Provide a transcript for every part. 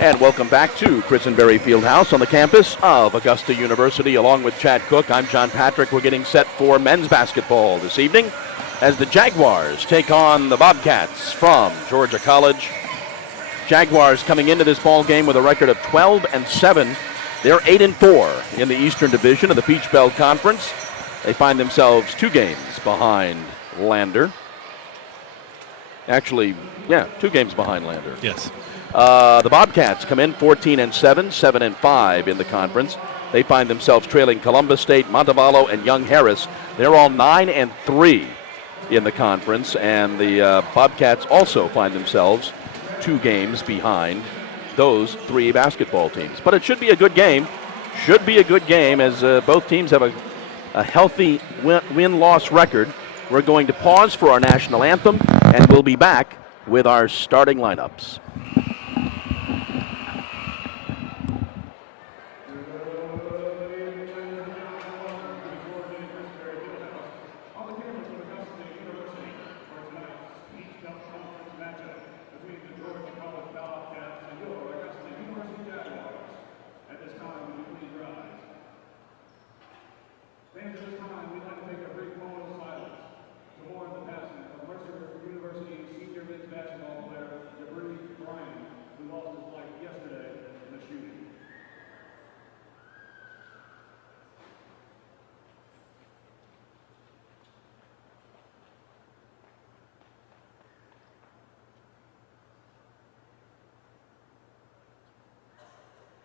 And welcome back to Christenberry Fieldhouse on the campus of Augusta University. Along with Chad Cook, I'm John Patrick. We're getting set for men's basketball this evening as the Jaguars take on the Bobcats from Georgia College. Jaguars coming into this ball game with a record of 12-7. They're 8-4 in the Eastern Division of the Peach Belt Conference. They find themselves 2 games behind Lander. Actually, 2 games behind Lander. Yes. The Bobcats come in 14-7, 7-5 in the conference. They find themselves trailing Columbus State, Montevallo, and Young Harris. They're all 9-3 in the conference, and the Bobcats also find themselves 2 games behind those 3 basketball teams. But it should be a good game. Should be a good game as both teams have a healthy win-loss record. We're going to pause for our national anthem, and we'll be back with our starting lineups.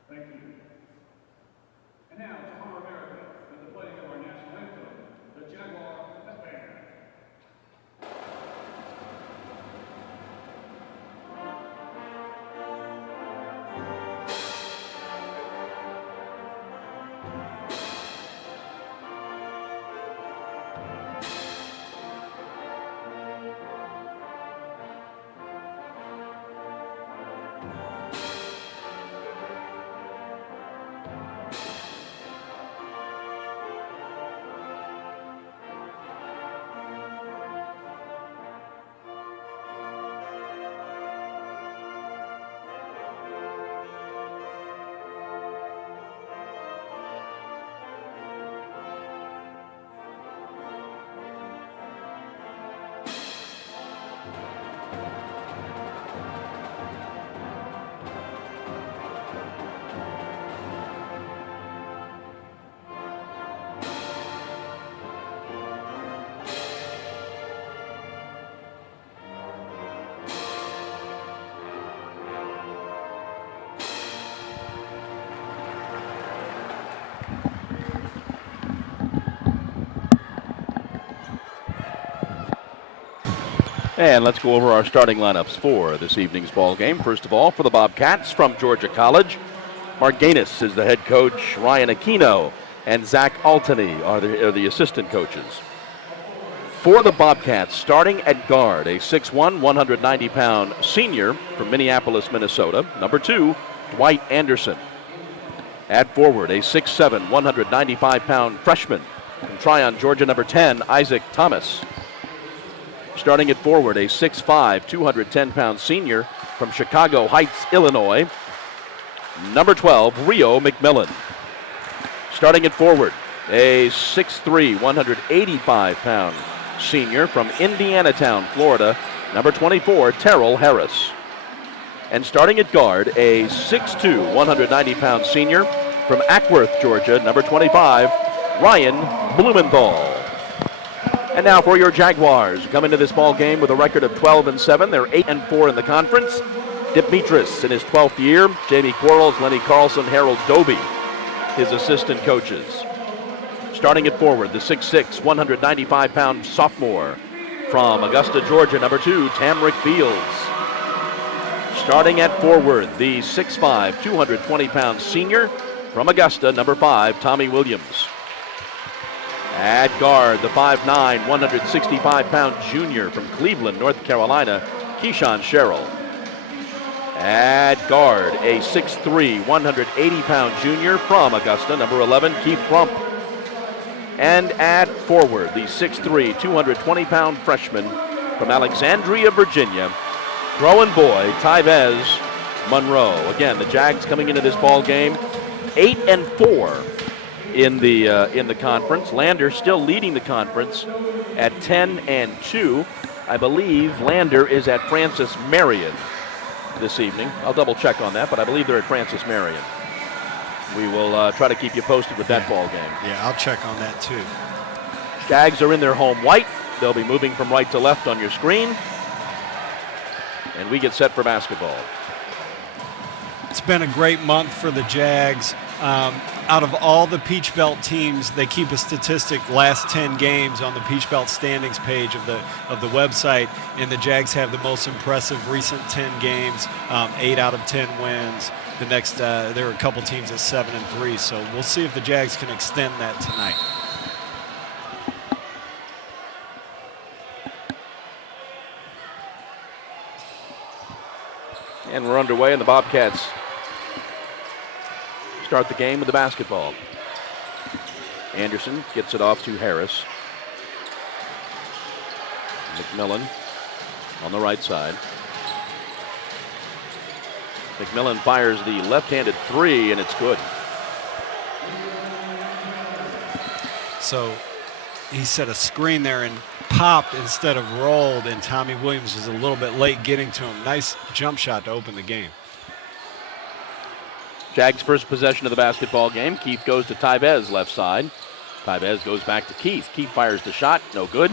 Thank you. And now, to honor America, with the playing of our national anthem, the Jaguar Band. And let's go over our starting lineups for this evening's ball game. First of all, for the Bobcats from Georgia College, Mark Gaines is the head coach. Ryan Aquino and Zach Altany are the assistant coaches. For the Bobcats, starting at guard, a 6'1", 190-pound senior from Minneapolis, Minnesota. Number 2, Dwight Anderson. At forward, a 6'7", 195-pound freshman from Tryon, Georgia. Number 10, Isaac Thomas. Starting at forward, a 6'5", 210-pound senior from Chicago Heights, Illinois. Number 12, Rio McMillan. Starting at forward, a 6'3", 185-pound senior from Indianatown, Florida. Number 24, Terrell Harris. And starting at guard, a 6'2", 190-pound senior from Ackworth, Georgia. Number 25, Ryan Blumenthal. And now for your Jaguars, come into this ball game with a record of 12-7. They're 8-4 in the conference. Dimitris in his 12th year. Jamie Quarles, Lenny Carlson, Harold Doby, his assistant coaches. Starting at forward, the 6'6", 195-pound sophomore from Augusta, Georgia. Number 2, Tamrick Fields. Starting at forward, the 6'5", 220-pound senior from Augusta. Number 5, Tommy Williams. At guard, the 5'9", 165-pound junior from Cleveland, North Carolina, Keyshawn Sherrill. At guard, a 6'3", 180-pound junior from Augusta, number 11, Keith Crump. And at forward, the 6'3", 220-pound freshman from Alexandria, Virginia, Throw-in boy, Tyvez Monroe. Again, the Jags coming into this ball game 8-4 in the conference. Lander still leading the conference at 10-2. I believe Lander is at Francis Marion this evening. I'll double check on that, but I believe they're at Francis Marion. We will try to keep you posted with that ball game. Yeah, I'll check on that too. Jags are in their home white. They'll be moving from right to left on your screen. And we get set for basketball. It's been a great month for the Jags. Out of all the Peach Belt teams, they keep a statistic last 10 games on the Peach Belt standings page of the website, and the Jags have the most impressive recent 10 games, 8 out of 10 wins. The next, there are a couple teams at 7-3, so we'll see if the Jags can extend that tonight. And we're underway, and the Bobcats start the game with the basketball. Anderson gets it off to Harris. McMillan on the right side. McMillan fires the left-handed three, and it's good. So he set a screen there and popped instead of rolled, and Tommy Williams was a little bit late getting to him. Nice jump shot to open the game. Jags' first possession of the basketball game. Keith goes to Tyvez left side. Tyvez goes back to Keith. Keith fires the shot, no good.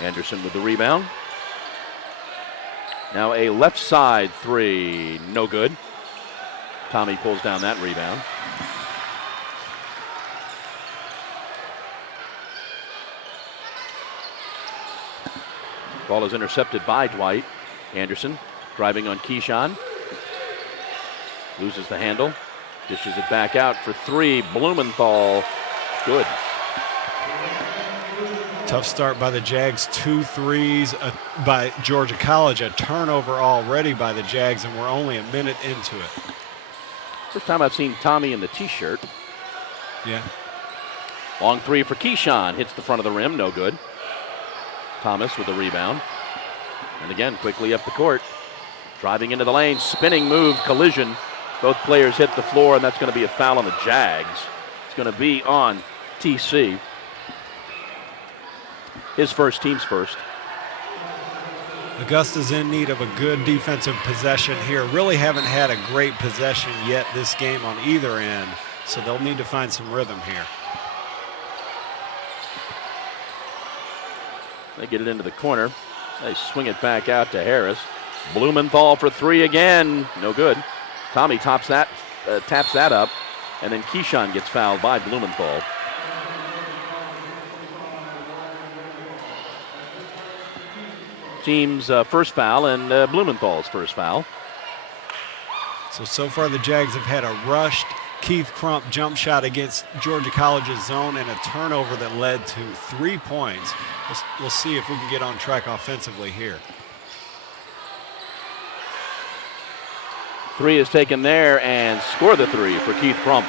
Anderson with the rebound. Now a left side three, no good. Tommy pulls down that rebound. Ball is intercepted by Dwight. Anderson driving on Keyshawn. Loses the handle. Dishes it back out for three. Blumenthal, good. Tough start by the Jags. 2 threes by Georgia College. A turnover already by the Jags, and we're only a minute into it. First time I've seen Tommy in the t-shirt. Yeah. Long three for Keyshawn. Hits the front of the rim, no good. Thomas with the rebound. And again, quickly up the court. Driving into the lane, spinning move, collision. Both players hit the floor, and that's going to be a foul on the Jags. It's going to be on TC. His first, team's first. Augusta's in need of a good defensive possession here. Really haven't had a great possession yet this game on either end, so they'll need to find some rhythm here. They get it into the corner. They swing it back out to Harris. Blumenthal for three again. No good. Tommy taps that up, and then Keyshawn gets fouled by Blumenthal. Team's first foul and Blumenthal's first foul. So far the Jags have had a rushed Keith Crump jump shot against Georgia College's zone and a turnover that led to 3 points. We'll see if we can get on track offensively here. Three is taken there, and score the three for Keith Crump.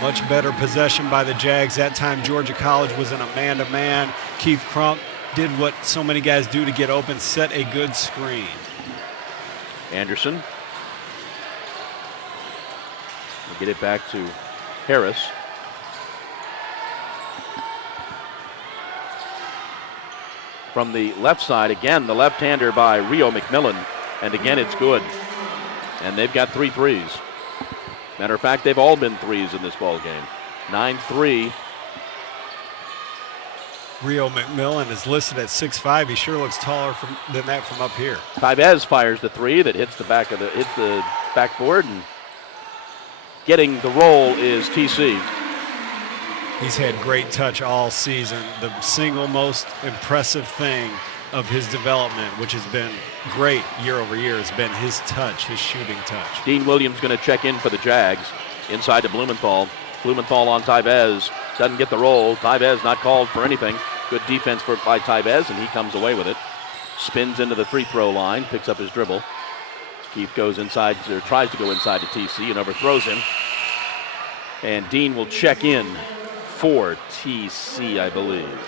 Much better possession by the Jags. That time Georgia College was in a man-to-man. Keith Crump did what so many guys do to get open, set a good screen. Anderson. We'll get it back to Harris. From the left side, again, the left-hander by Rio McMillan. And again, it's good. And they've got 3 threes. Matter of fact, they've all been threes in this ball game. 9-3. Rio McMillan is listed at 6'5". He sure looks taller than that from up here. Tyvez fires the three that hits the backboard, and getting the roll is TC. He's had great touch all season. The single most impressive thing of his development, which has been great year over year, has been his touch, his shooting touch. Dean Williams going to check in for the Jags. Inside to Blumenthal. Blumenthal on Tyvez. Doesn't get the roll. Tyvez not called for anything. Good defense by Tyvez, and he comes away with it. Spins into the free throw line, picks up his dribble. Keith goes inside, or tries to go inside to TC and overthrows him. And Dean will check in for TC, I believe.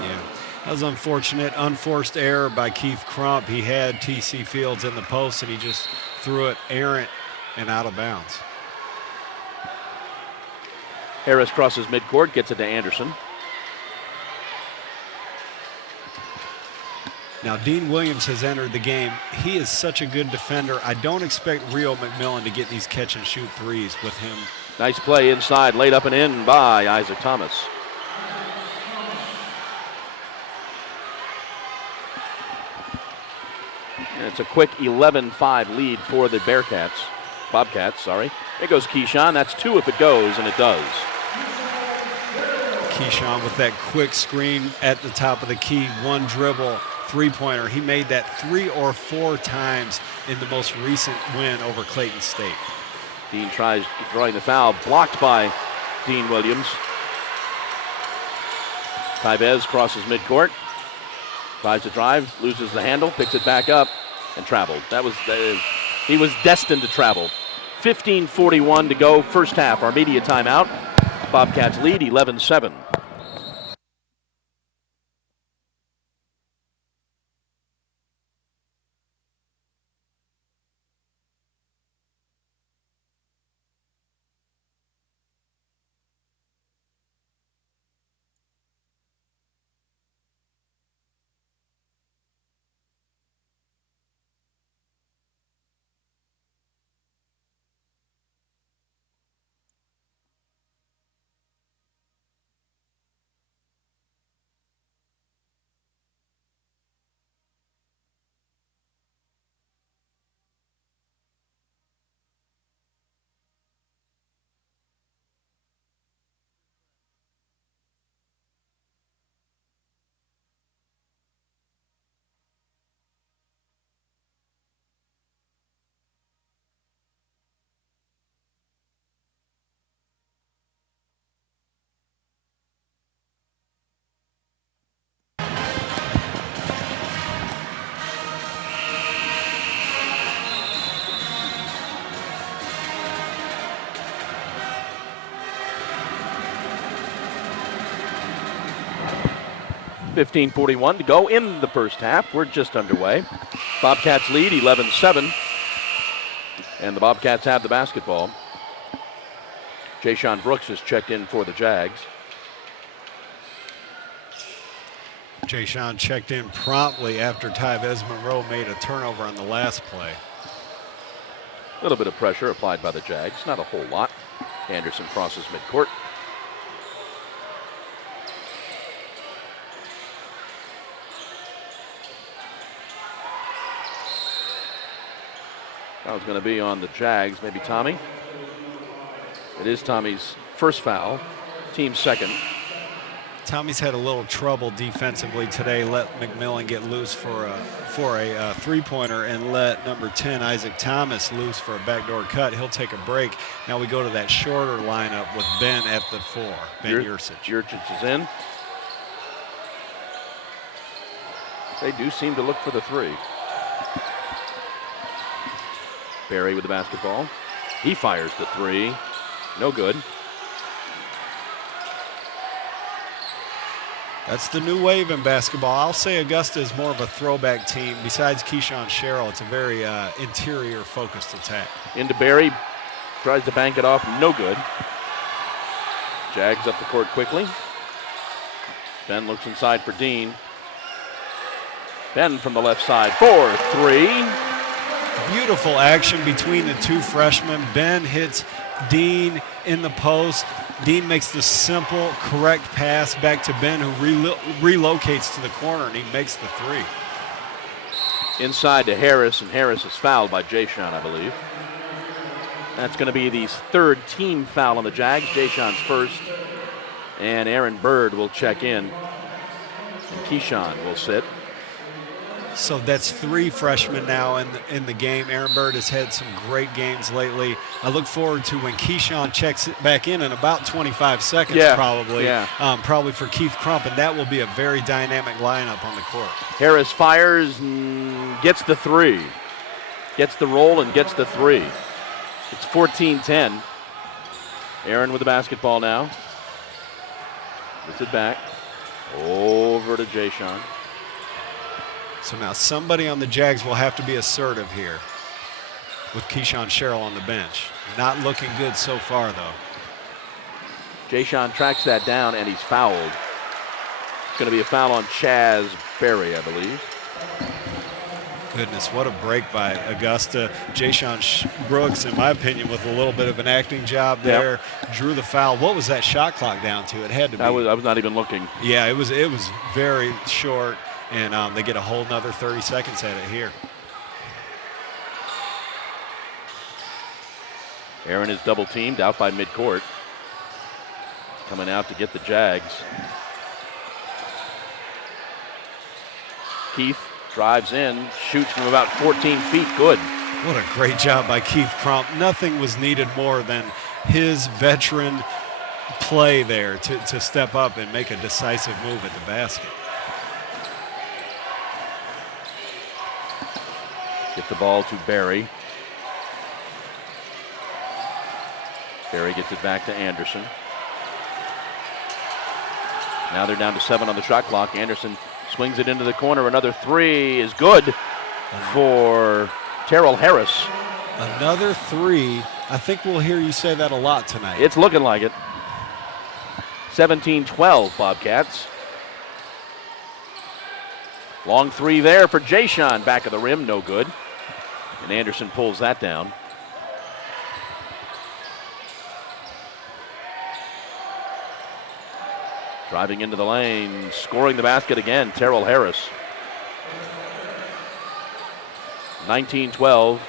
Yeah. That was unfortunate, unforced error by Keith Crump. He had T.C. Fields in the post, and he just threw it errant and out of bounds. Harris crosses midcourt, gets it to Anderson. Now, Dean Williams has entered the game. He is such a good defender. I don't expect Rio McMillan to get these catch-and-shoot threes with him. Nice play inside, laid up and in by Isaac Thomas. And it's a quick 11-5 lead for the Bobcats, sorry. There goes Keyshawn. That's 2 if it goes, and it does. Keyshawn with that quick screen at the top of the key, one dribble, three-pointer. He made that 3 or 4 times in the most recent win over Clayton State. Dean tries drawing the foul, blocked by Dean Williams. Tybez crosses midcourt, tries to drive, loses the handle, picks it back up, and traveled. He was destined to travel. 15:41 to go, first half. Our media timeout. Bobcats lead 11-7. .41 to go in the first half. We're just underway. Bobcats lead 11-7. And the Bobcats have the basketball. Jayshon Brooks has checked in for the Jags. Jayshon checked in promptly after Tybez Monroe made a turnover on the last play. A little bit of pressure applied by the Jags, not a whole lot. Anderson crosses midcourt. That was going to be on the Jags, maybe Tommy. It is Tommy's first foul, team second. Tommy's had a little trouble defensively today. Let McMillan get loose for a three-pointer and let number 10, Isaac Thomas, loose for a backdoor cut. He'll take a break. Now we go to that shorter lineup with Ben at the 4, Ben Yurcich. Yurcich is in. They do seem to look for the 3. Barry with the basketball. He fires the 3. No good. That's the new wave in basketball. I'll say Augusta is more of a throwback team. Besides Keyshawn Sherrill, it's a very interior-focused attack. Into Barry. Tries to bank it off. No good. Jags up the court quickly. Ben looks inside for Dean. Ben from the left side for 3. Beautiful action between the 2 freshmen. Ben hits Dean in the post. Dean makes the simple, correct pass back to Ben, who relocates to the corner, and he makes the 3. Inside to Harris, and Harris is fouled by Jayshon, I believe. That's going to be the 3rd team foul on the Jags. Jayshon's first, and Aaron Bird will check in, and Keyshawn will sit. So that's 3 freshmen now in the game. Aaron Bird has had some great games lately. I look forward to when Keyshawn checks it back in about 25 seconds probably for Keith Crump, and that will be a very dynamic lineup on the court. Harris fires, gets the 3. Gets the roll and gets the 3. It's 14-10. Aaron with the basketball now. Puts it back. Over to Jayshon. So now somebody on the Jags will have to be assertive here with Keyshawn Sherrill on the bench. Not looking good so far, though. Jayshon tracks that down, and he's fouled. It's going to be a foul on Chaz Berry, I believe. Goodness, what a break by Augusta. Jayshon Brooks, in my opinion, with a little bit of an acting job there, drew the foul. What was that shot clock down to? It had to be. I was not even looking. Yeah, it was very short, and they get a whole nother 30 seconds at it here. Aaron is double teamed out by midcourt. Coming out to get the Jags. Keith drives in, shoots from about 14 feet. Good. What a great job by Keith Crump. Nothing was needed more than his veteran play there to step up and make a decisive move at the basket. Get the ball to Berry. Berry gets it back to Anderson. Now they're down to 7 on the shot clock. Anderson swings it into the corner. Another three is good for Terrell Harris. Another three. I think we'll hear you say that a lot tonight. It's looking like it. 17-12 Bobcats. Long three there for Jayshon. Back of the rim, no good. And Anderson pulls that down. Driving into the lane, scoring the basket again, Terrell Harris. 19-12.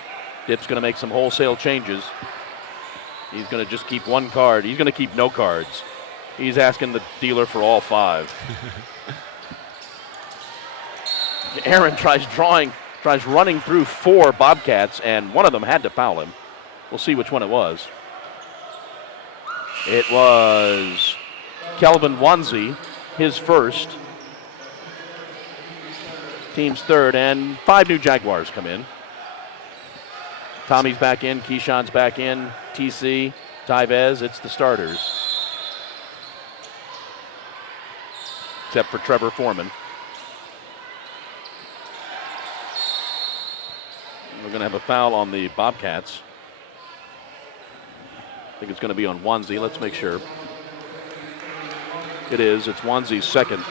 Dip's going to make some wholesale changes. He's going to just keep one card. He's going to keep no cards. He's asking the dealer for all 5. Aaron tries running through 4 Bobcats, and one of them had to foul him. We'll see which one it was. It was Kelvin Wanzi, his first. Team's third, and 5 new Jaguars come in. Tommy's back in, Keyshawn's back in, TC, Tyvez, it's the starters. Except for Trevor Foreman. We're going to have a foul on the Bobcats. I think it's going to be on Wanzi. Let's make sure. It is. It's Wanzi's second.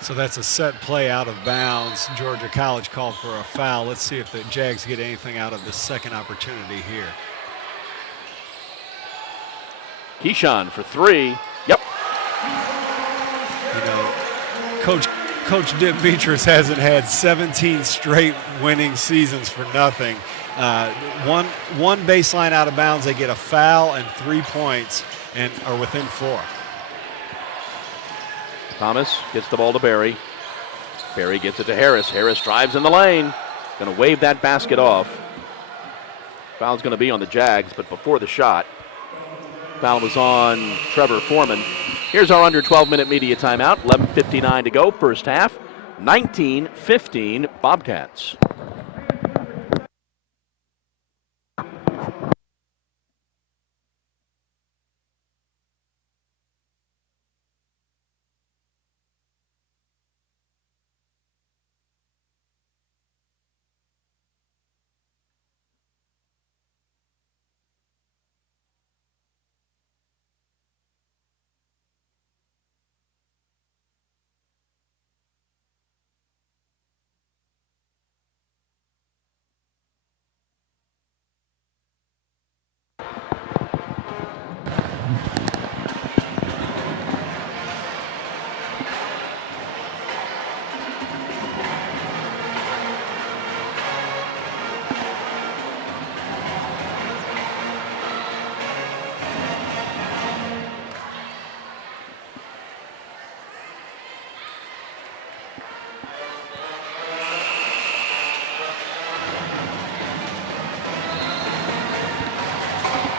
So that's a set play out of bounds. Georgia College called for a foul. Let's see if the Jags get anything out of this second opportunity here. Keyshawn for 3. Yep. You know, Coach Dip Beatrice hasn't had 17 straight winning seasons for nothing. One baseline out of bounds, they get a foul and 3 points and are within 4. Thomas gets the ball to Berry. Berry gets it to Harris. Harris drives in the lane. Going to wave that basket off. Foul's going to be on the Jags, but before the shot, foul was on Trevor Foreman. Here's our under 12-minute media timeout. 11:59 to go, first half. 19-15 Bobcats.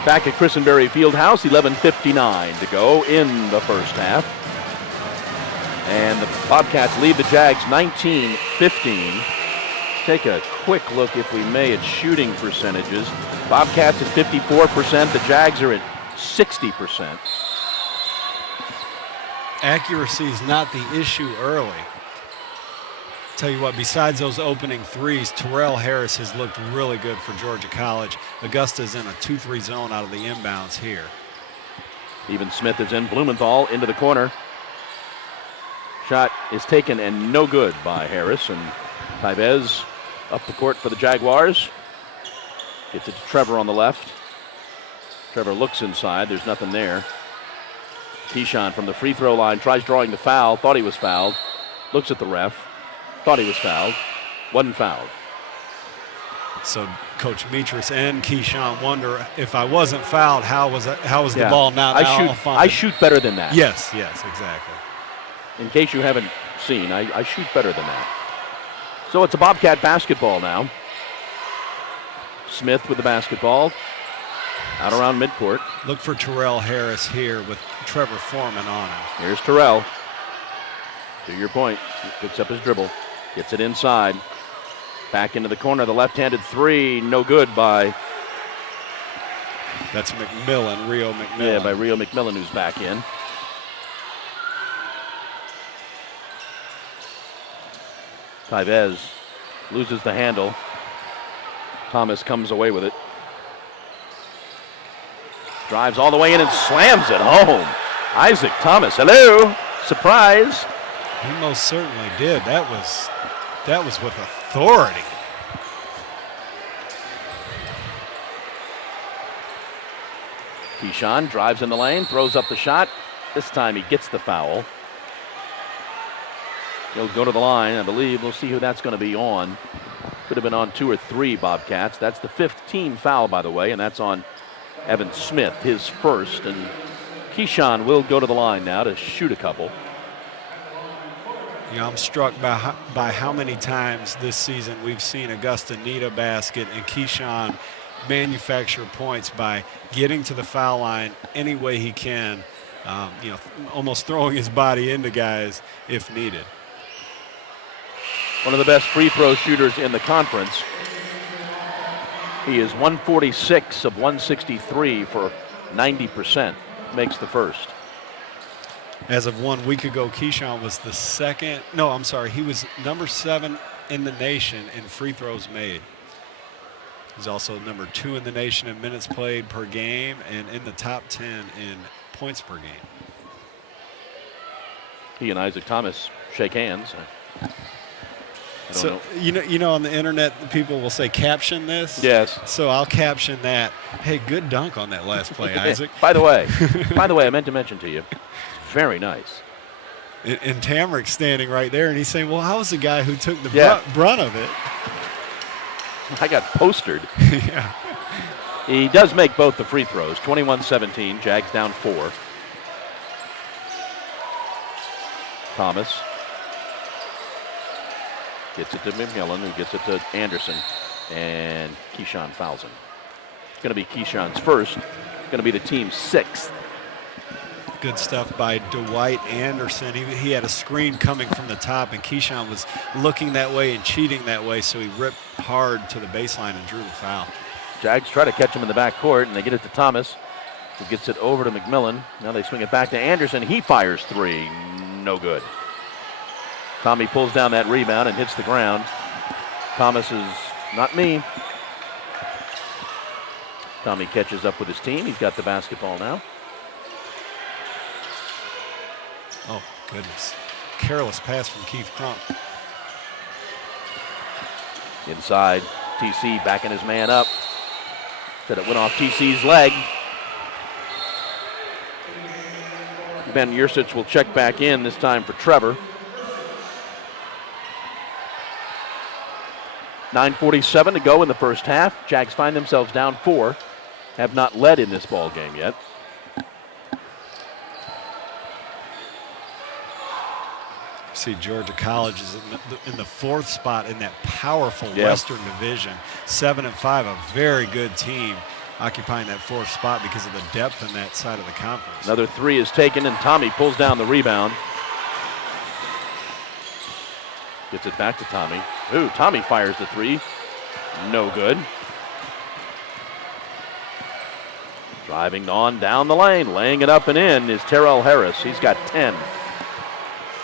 Back at Christenberry Fieldhouse, 11:59 to go in the first half. And the Bobcats lead the Jags 19-15. Take a quick look, if we may, at shooting percentages. Bobcats at 54%, the Jags are at 60%. Accuracy is not the issue early. Tell you what, besides those opening threes, Terrell Harris has looked really good for Georgia College. Augusta's in a 2-3 zone out of the inbounds here. Even Smith is in. Blumenthal into the corner. Shot is taken and no good by Harris. And Tyvez up the court for the Jaguars. Gets it to Trevor on the left. Trevor looks inside. There's nothing there. Keyshawn from the free throw line tries drawing the foul. Thought he was fouled. Looks at the ref. Thought he was fouled. Wasn't fouled. So Coach Metris and Keyshawn wonder, if I wasn't fouled, how was the ball not out? I shoot better than that. Yes, exactly. In case you haven't seen, I shoot better than that. So it's a Bobcat basketball now. Smith with the basketball. Out around midcourt. Look for Terrell Harris here with Trevor Foreman on him. Here's Terrell. To your point, he picks up his dribble. Gets it inside. Back into the corner. The left-handed three. No good by... That's McMillan, Rio McMillan. Yeah, by Rio McMillan, who's back in. Tyvez loses the handle. Thomas comes away with it. Drives all the way in and slams it home. Isaac Thomas, hello. Surprise. He most certainly did. That was with authority. Keyshawn drives in the lane, throws up the shot. This time he gets the foul. He'll go to the line, I believe. We'll see who that's going to be on. Could have been on 2 or 3 Bobcats. That's the 5th team foul, by the way, and that's on Evan Smith, his first. And Keyshawn will go to the line now to shoot a couple. You know, I'm struck by how many times this season we've seen Augusta need a basket and Keyshawn manufacture points by getting to the foul line any way he can, almost throwing his body into guys if needed. One of the best free throw shooters in the conference. He is 146 of 163 for 90%. Makes the first. As of 1 week ago, Keyshawn was he was number 7 in the nation in free throws made. He's also number 2 in the nation in minutes played per game and in the top 10 in points per game. He and Isaac Thomas shake hands. So on the internet, people will say caption this. Yes. So I'll caption that. Hey, good dunk on that last play, Isaac. By the way, I meant to mention to you, very nice. And Tamrick's standing right there, and he's saying, "Well, how's the guy who took the brunt of it?" I got postered. Yeah. He does make both the free throws. 21-17. Jags down 4. Thomas gets it to McMillan, who gets it to Anderson, and Keyshawn fouls him. It's going to be Keyshawn's first. Going to be the team's 6th. Good stuff by Dwight Anderson. He had a screen coming from the top, and Keyshawn was looking that way and cheating that way, so he ripped hard to the baseline and drew the foul. Jags try to catch him in the backcourt, and they get it to Thomas, who gets it over to McMillan. Now they swing it back to Anderson. He fires 3. No good. Tommy pulls down that rebound and hits the ground. Thomas is not me. Tommy catches up with his team. He's got the basketball now. Oh, goodness. Careless pass from Keith Crump. Inside, TC backing his man up. Said it went off TC's leg. Ben Yursich will check back in, this time for Trevor. 9:47 to go in the first half. Jags find themselves down 4. Have not led in this ball game yet. See, Georgia College is in the 4th spot in that powerful Western Division. 7-5, a very good team occupying that 4th spot because of the depth in that side of the conference. Another 3 is taken, and Tommy pulls down the rebound. Gets it back to Tommy. Ooh, Tommy fires the 3. No good. Driving on down the lane, laying it up and in is Terrell Harris. He's got 10.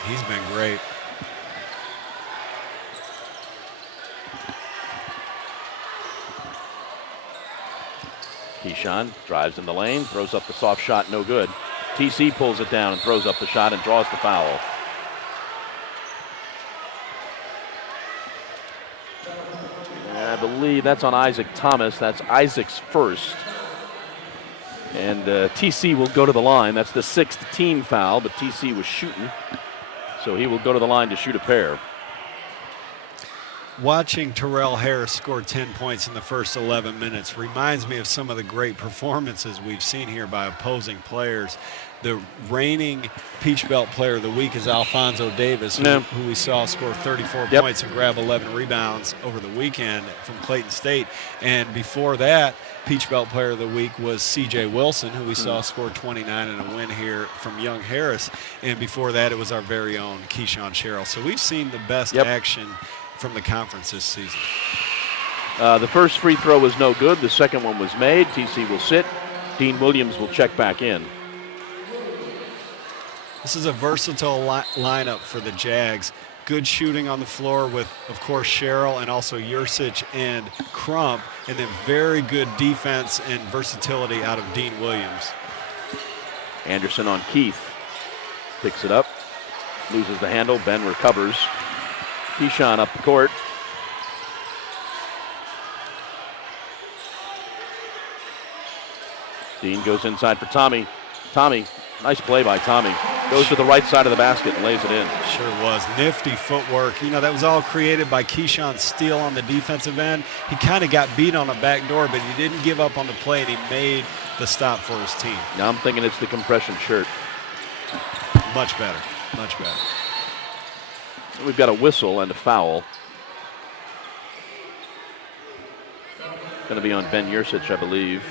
He's been great. Keyshawn drives in the lane, throws up the soft shot, no good. TC pulls it down and throws up the shot and draws the foul. I believe that's on Isaac Thomas. That's Isaac's first. And TC will go to the line. That's the 6th team foul, but TC was shooting. So he will go to the line to shoot a pair. Watching Terrell Harris score 10 points in the first 11 minutes reminds me of some of the great performances we've seen here by opposing players. The reigning Peach Belt Player of the Week is Alfonso Davis, who we saw score 34 points and grab 11 rebounds over the weekend from Clayton State. And before that, Peach Belt Player of the Week was C.J. Wilson, who we saw score 29 in a win here from Young Harris. And before that, it was our very own Keyshawn Sherrill. So we've seen the best action from the conference this season. The first free throw was no good. The second one was made. TC will sit. Dean Williams will check back in. This is a versatile lineup for the Jags. Good shooting on the floor with, of course, Sherrill and also Yurcich and Crump, and then very good defense and versatility out of Dean Williams. Anderson on Keith. Picks it up. Loses the handle. Ben recovers. Keyshawn up the court. Dean goes inside for Tommy. Tommy, nice play by Tommy. Goes to the right side of the basket and lays it in. Sure was. Nifty footwork. You know, that was all created by Keyshawn Steele on the defensive end. He kind of got beat on a back door, but he didn't give up on the play, and he made the stop for his team. Now I'm thinking it's the compression shirt. Much better. Much better. We've got a whistle and a foul. Going to be on Ben Yurcich, I believe.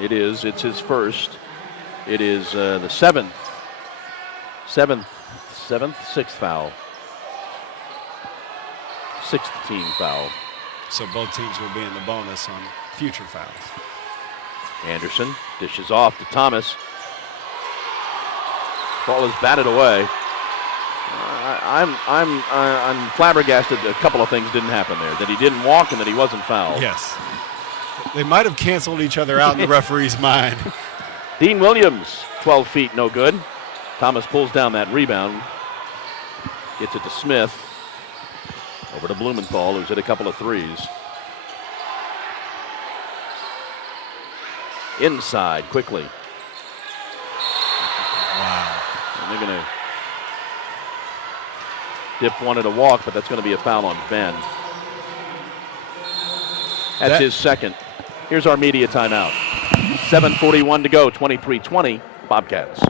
It is. It's his first. It is the sixth foul. 6th team foul. So both teams will be in the bonus on future fouls. Anderson dishes off to Thomas. Ball is batted away. I'm flabbergasted a couple of things didn't happen there. That he didn't walk and that he wasn't fouled. Yes. They might have canceled each other out in the referee's mind. Dean Williams, 12 feet, no good. Thomas pulls down that rebound. Gets it to Smith. Over to Blumenthal, who's hit a couple of threes. Inside, quickly. Wow. And they're going to dip one at a walk, but that's going to be a foul on Ben. That's his second. Here's our media timeout. 7:41 to go, 23-20, Bobcats.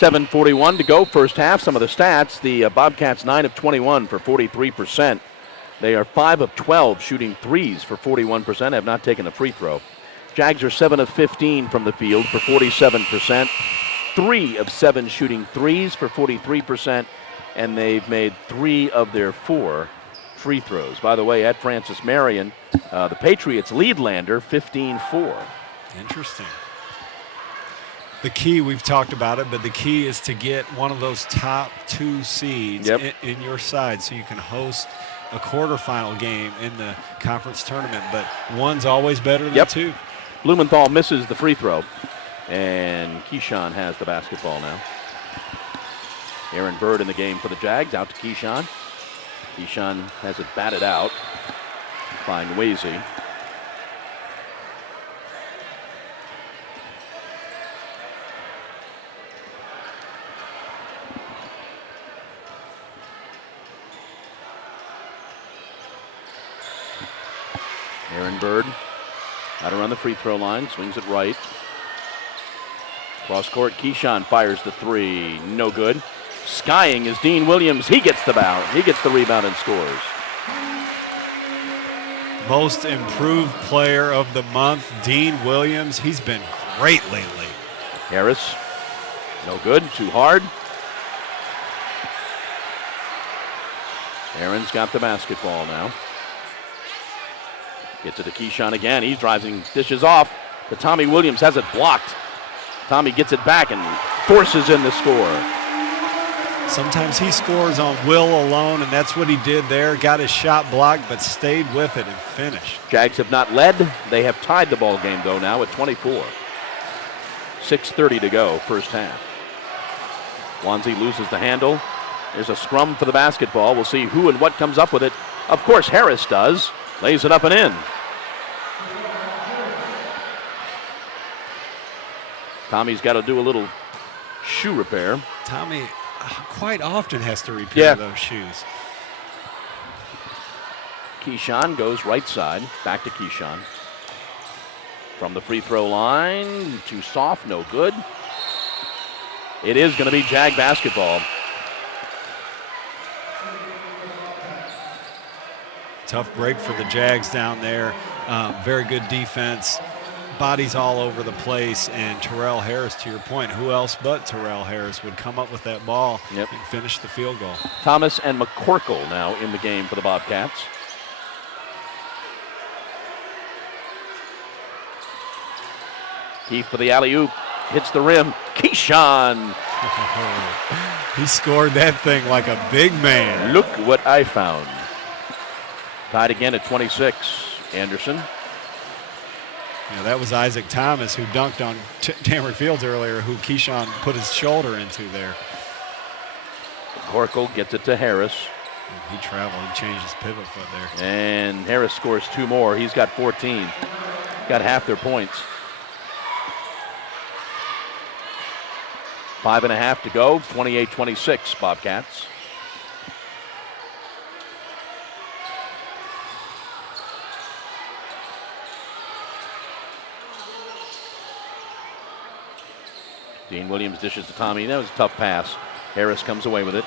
.741 to go, first half. Some of the stats, the Bobcats 9 of 21 for 43%. They are 5 of 12 shooting threes for 41%, have not taken a free throw. Jags are 7 of 15 from the field for 47%. 3 of 7 shooting threes for 43%, and they've made 3 of their 4 free throws. By the way, at Francis Marion, the Patriots lead Lander 15-4. Interesting. The key, we've talked about it, but the key is to get one of those top 2 seeds in your side so you can host a quarterfinal game in the conference tournament, but one's always better than two. Blumenthal misses the free throw, and Keyshawn has the basketball now. Aaron Bird in the game for the Jags, out to Keyshawn. Keyshawn has it batted out by Nwezi. Aaron Bird out around the free throw line, swings it right. Cross court, Keyshawn fires the three, no good. Skying is Dean Williams. He gets the rebound and scores. Most improved player of the month, Dean Williams. He's been great lately. Harris, no good, too hard. Aaron's got the basketball now. Gets it to Keyshawn again. He's driving, dishes off, but Tommy Williams has it blocked. Tommy gets it back and forces in the score. Sometimes he scores on will alone, and that's what he did there. Got his shot blocked, but stayed with it and finished. Jags have not led. They have tied the ball game, though, now at 24. 6:30 to go, first half. Wanzi loses the handle. There's a scrum for the basketball. We'll see who and what comes up with it. Of course, Harris does. Lays it up and in. Tommy's got to do a little shoe repair. Tommy quite often has to repair those shoes. Keyshawn goes right side, back to Keyshawn. From the free throw line, too soft, no good. It is going to be Jag basketball. Tough break for the Jags down there. Very good defense. Bodies all over the place, and Terrell Harris, to your point, who else but Terrell Harris would come up with that ball and finish the field goal. Thomas and McCorkle now in the game for the Bobcats. Keefe for the alley-oop, hits the rim. Keyshawn! He scored that thing like a big man. Look what I found. Tied again at 26. Anderson. Yeah, that was Isaac Thomas who dunked on Tamarick Fields earlier, who Keyshawn put his shoulder into there. Corkle gets it to Harris. He traveled, he changed his pivot foot there. And Harris scores two more. He's got 14. Got half their points. 5.5 to go, 28-26 Bobcats. Dean Williams dishes to Tommy. That was a tough pass. Harris comes away with it.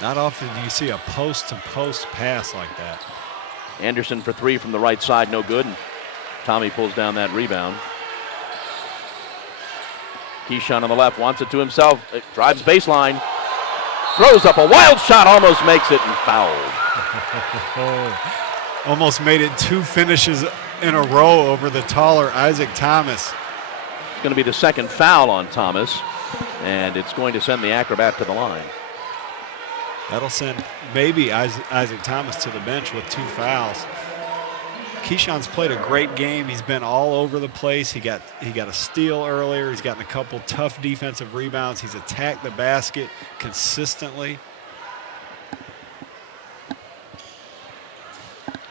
Not often do you see a post-to-post pass like that. Anderson for three from the right side, no good. And Tommy pulls down that rebound. Keyshawn on the left wants it to himself. It drives baseline. Throws up a wild shot, almost makes it, and fouled. Almost made it two finishes in a row over the taller Isaac Thomas. It's going to be the second foul on Thomas, and it's going to send the acrobat to the line. That'll send maybe Isaac Thomas to the bench with two fouls. Keyshawn's played a great game. He's been all over the place. He got a steal earlier. He's gotten a couple tough defensive rebounds. He's attacked the basket consistently.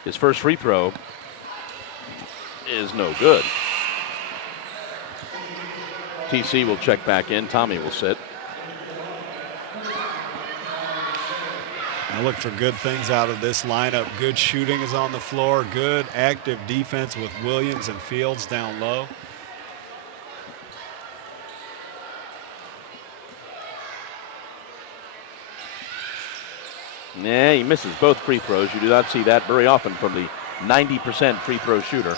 His first free throw is no good. TC will check back in. Tommy will sit. I look for good things out of this lineup. Good shooting is on the floor. Good active defense with Williams and Fields down low. Yeah, he misses both free throws. You do not see that very often from the 90% free throw shooter.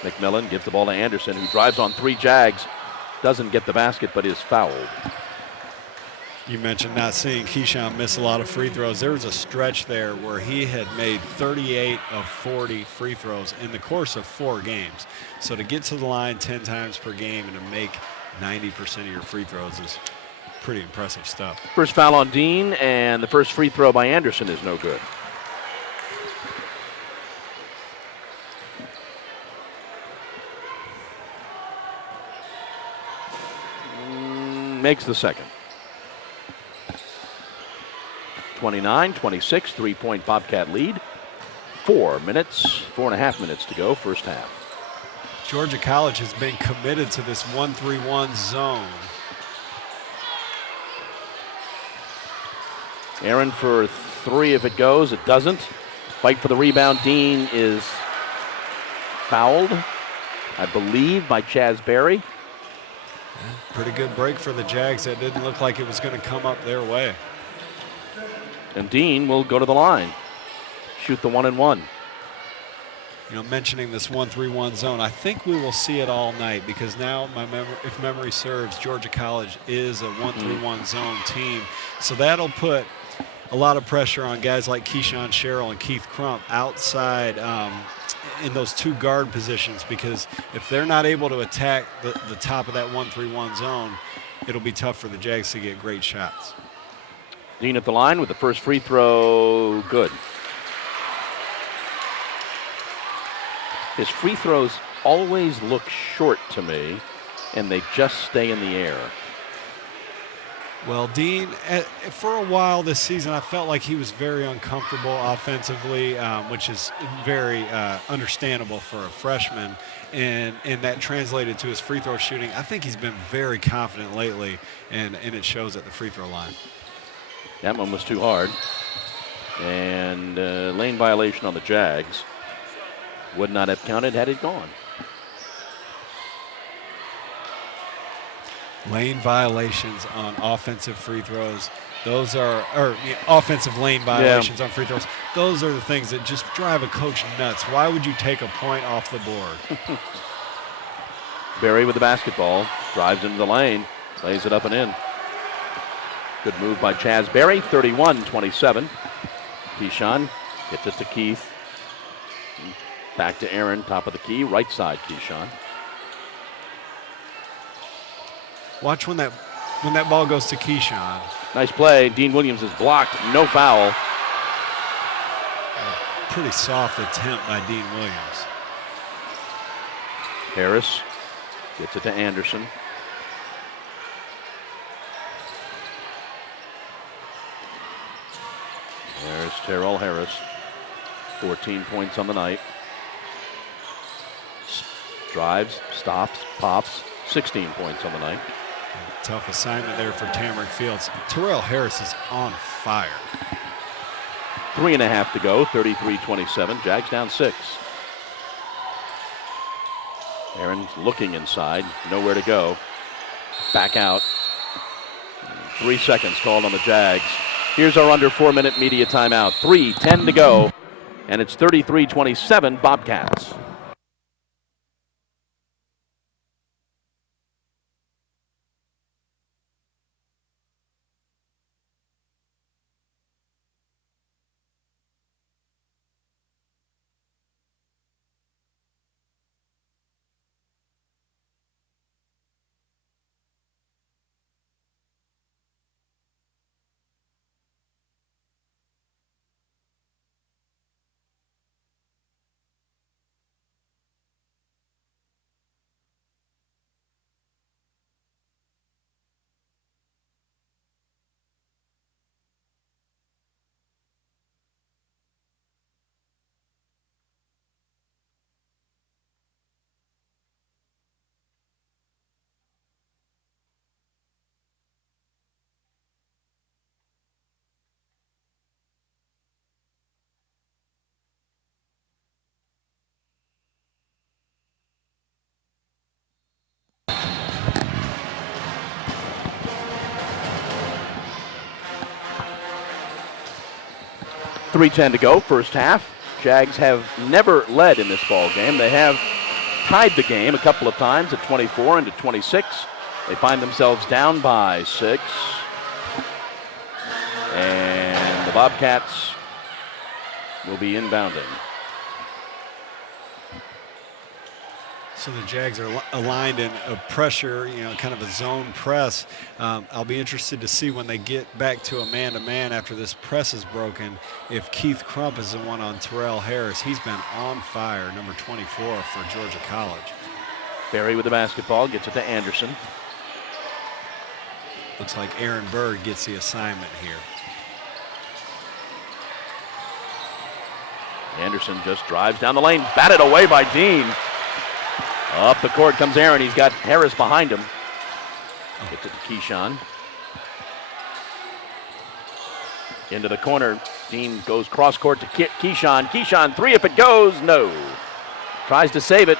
McMillan gives the ball to Anderson, who drives on three Jags. Doesn't get the basket, but is fouled. You mentioned not seeing Keyshawn miss a lot of free throws. There was a stretch there where he had made 38 of 40 free throws in the course of 4 games. So to get to the line 10 times per game and to make 90% of your free throws is Pretty impressive stuff. First foul on Dean, and the first free throw by Anderson is no good. Makes the second. 29-26, 3-point Bobcat lead. 4.5 minutes to go, first half. Georgia College has been committed to this 1-3-1 zone. Aaron for 3 if it goes. It doesn't. Fight for the rebound. Dean is fouled, I believe, by Chaz Berry. Pretty good break for the Jags. That didn't look like it was going to come up their way. And Dean will go to the line. Shoot the 1-and-1. You know, mentioning this 1-3-1 zone, I think we will see it all night because now, if memory serves, Georgia College is a 1-3-1 zone team. So that'll put a lot of pressure on guys like Keyshawn Sherrill and Keith Crump outside in those 2 guard positions, because if they're not able to attack the top of that 1-3-1 zone, it'll be tough for the Jags to get great shots. Dean at the line with the first free throw, good. His free throws always look short to me, and they just stay in the air. Well, Dean, for a while this season, I felt like he was very uncomfortable offensively, which is very understandable for a freshman, and that translated to his free throw shooting. I think he's been very confident lately, and it shows at the free throw line. That one was too hard. And lane violation on the Jags. Would not have counted had it gone. Lane violations on offensive free throws. Those are, offensive lane violations on free throws. Those are the things that just drive a coach nuts. Why would you take a point off the board? Berry with the basketball, drives into the lane, lays it up and in. Good move by Chaz Berry, 31-27. Keyshawn gets it to Keith. Back to Aaron, top of the key, right side Keyshawn. Watch when that ball goes to Keyshawn. Nice play. Dean Williams is blocked, no foul. Pretty soft attempt by Dean Williams. Harris gets it to Anderson. There's Terrell Harris, 14 points on the night. Drives, stops, pops, 16 points on the night. Tough assignment there for Tamarick Fields. Terrell Harris is on fire. 3.5 to go, 33-27. Jags down 6. Aaron's looking inside, nowhere to go. Back out. 3 seconds called on the Jags. Here's our under 4-minute media timeout. 3:10 to go, and it's 33-27 Bobcats. .310 to go, first half. Jags have never led in this ball game. They have tied the game a couple of times at 24 and at 26. They find themselves down by 6. And the Bobcats will be inbounding. So the Jags are aligned in a pressure, kind of a zone press. I'll be interested to see when they get back to a man-to-man after this press is broken, if Keith Crump is the one on Terrell Harris. He's been on fire, number 24 for Georgia College. Berry with the basketball, gets it to Anderson. Looks like Aaron Bird gets the assignment here. Anderson just drives down the lane, batted away by Dean. Up the court comes Aaron. He's got Harris behind him. Gets it to Keyshawn. Into the corner. Dean goes cross court to Keyshawn. Keyshawn, three if it goes. No. Tries to save it.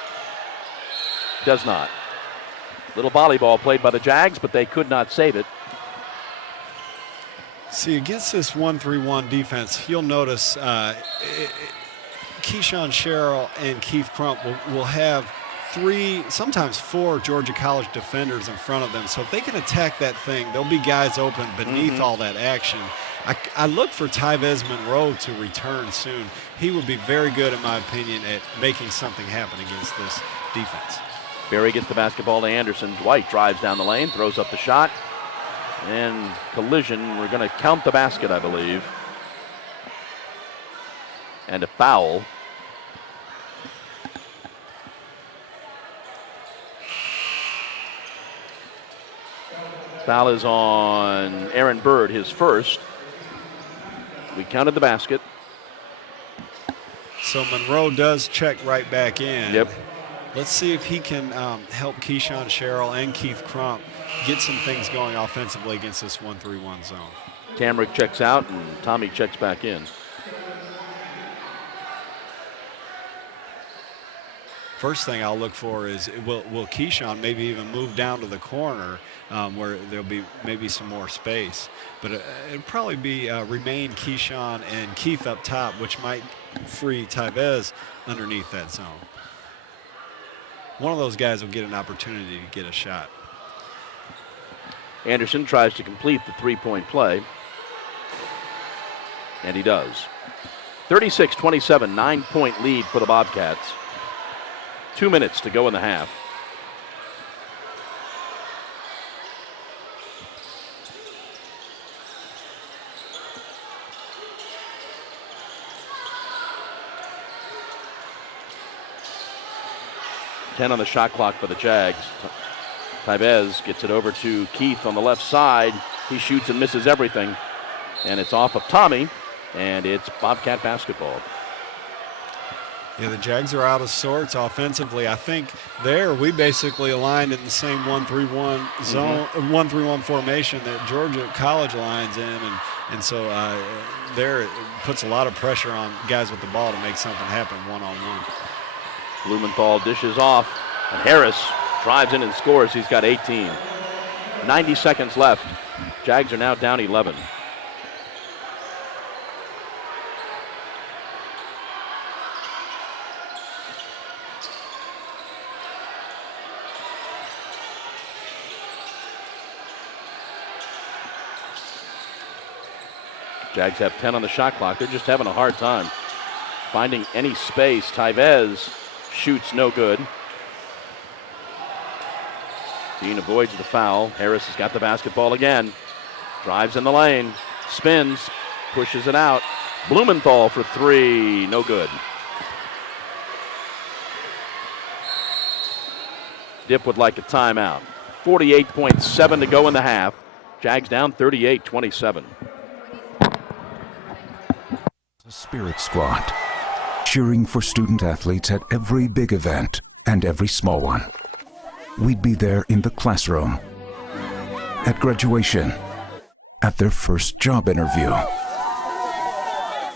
Does not. Little volleyball played by the Jags, but they could not save it. See, against this 1-3-1 defense, you'll notice Keyshawn Sherrill and Keith Crump will have 3, sometimes 4 Georgia College defenders in front of them. So if they can attack that thing, there'll be guys open beneath all that action. I look for Tyvez Monroe to return soon. He would be very good, in my opinion, at making something happen against this defense. Berry gets the basketball to Anderson. Dwight drives down the lane, throws up the shot. And collision, we're going to count the basket, I believe. And a foul. Foul is on Aaron Bird, his first. We counted the basket. So Monroe does check right back in. Yep. Let's see if he can help Keyshawn Sherrill and Keith Crump get some things going offensively against this 1-3-1 zone. Tamrick checks out and Tommy checks back in. First thing I'll look for is will Keyshawn maybe even move down to the corner where there'll be maybe some more space. But it'll probably be remain Keyshawn and Keith up top, which might free Tyvez underneath that zone. One of those guys will get an opportunity to get a shot. Anderson tries to complete the three-point play. And he does. 36-27, 9-point lead for the Bobcats. 2 minutes to go in the half. Ten on the shot clock for the Jags. Tyvez gets it over to Keith on the left side. He shoots and misses everything. And it's off of Tommy, and it's Bobcat basketball. Yeah, the Jags are out of sorts offensively. I think there we basically aligned in the same 1-3-1 zone, 1-3-1 formation that Georgia College lines in, and so there it puts a lot of pressure on guys with the ball to make something happen one-on-one. Blumenthal dishes off, and Harris drives in and scores. He's got 18. 90 seconds left. Jags are now down 11. Jags have 10 on the shot clock. They're just having a hard time finding any space. Tyvez shoots no good. Dean avoids the foul. Harris has got the basketball again. Drives in the lane. Spins. Pushes it out. Blumenthal for three. No good. Dip would like a timeout. 48.7 to go in the half. Jags down 38-27. Spirit Squad, cheering for student athletes at every big event and every small one. We'd be there in the classroom, at graduation, at their first job interview.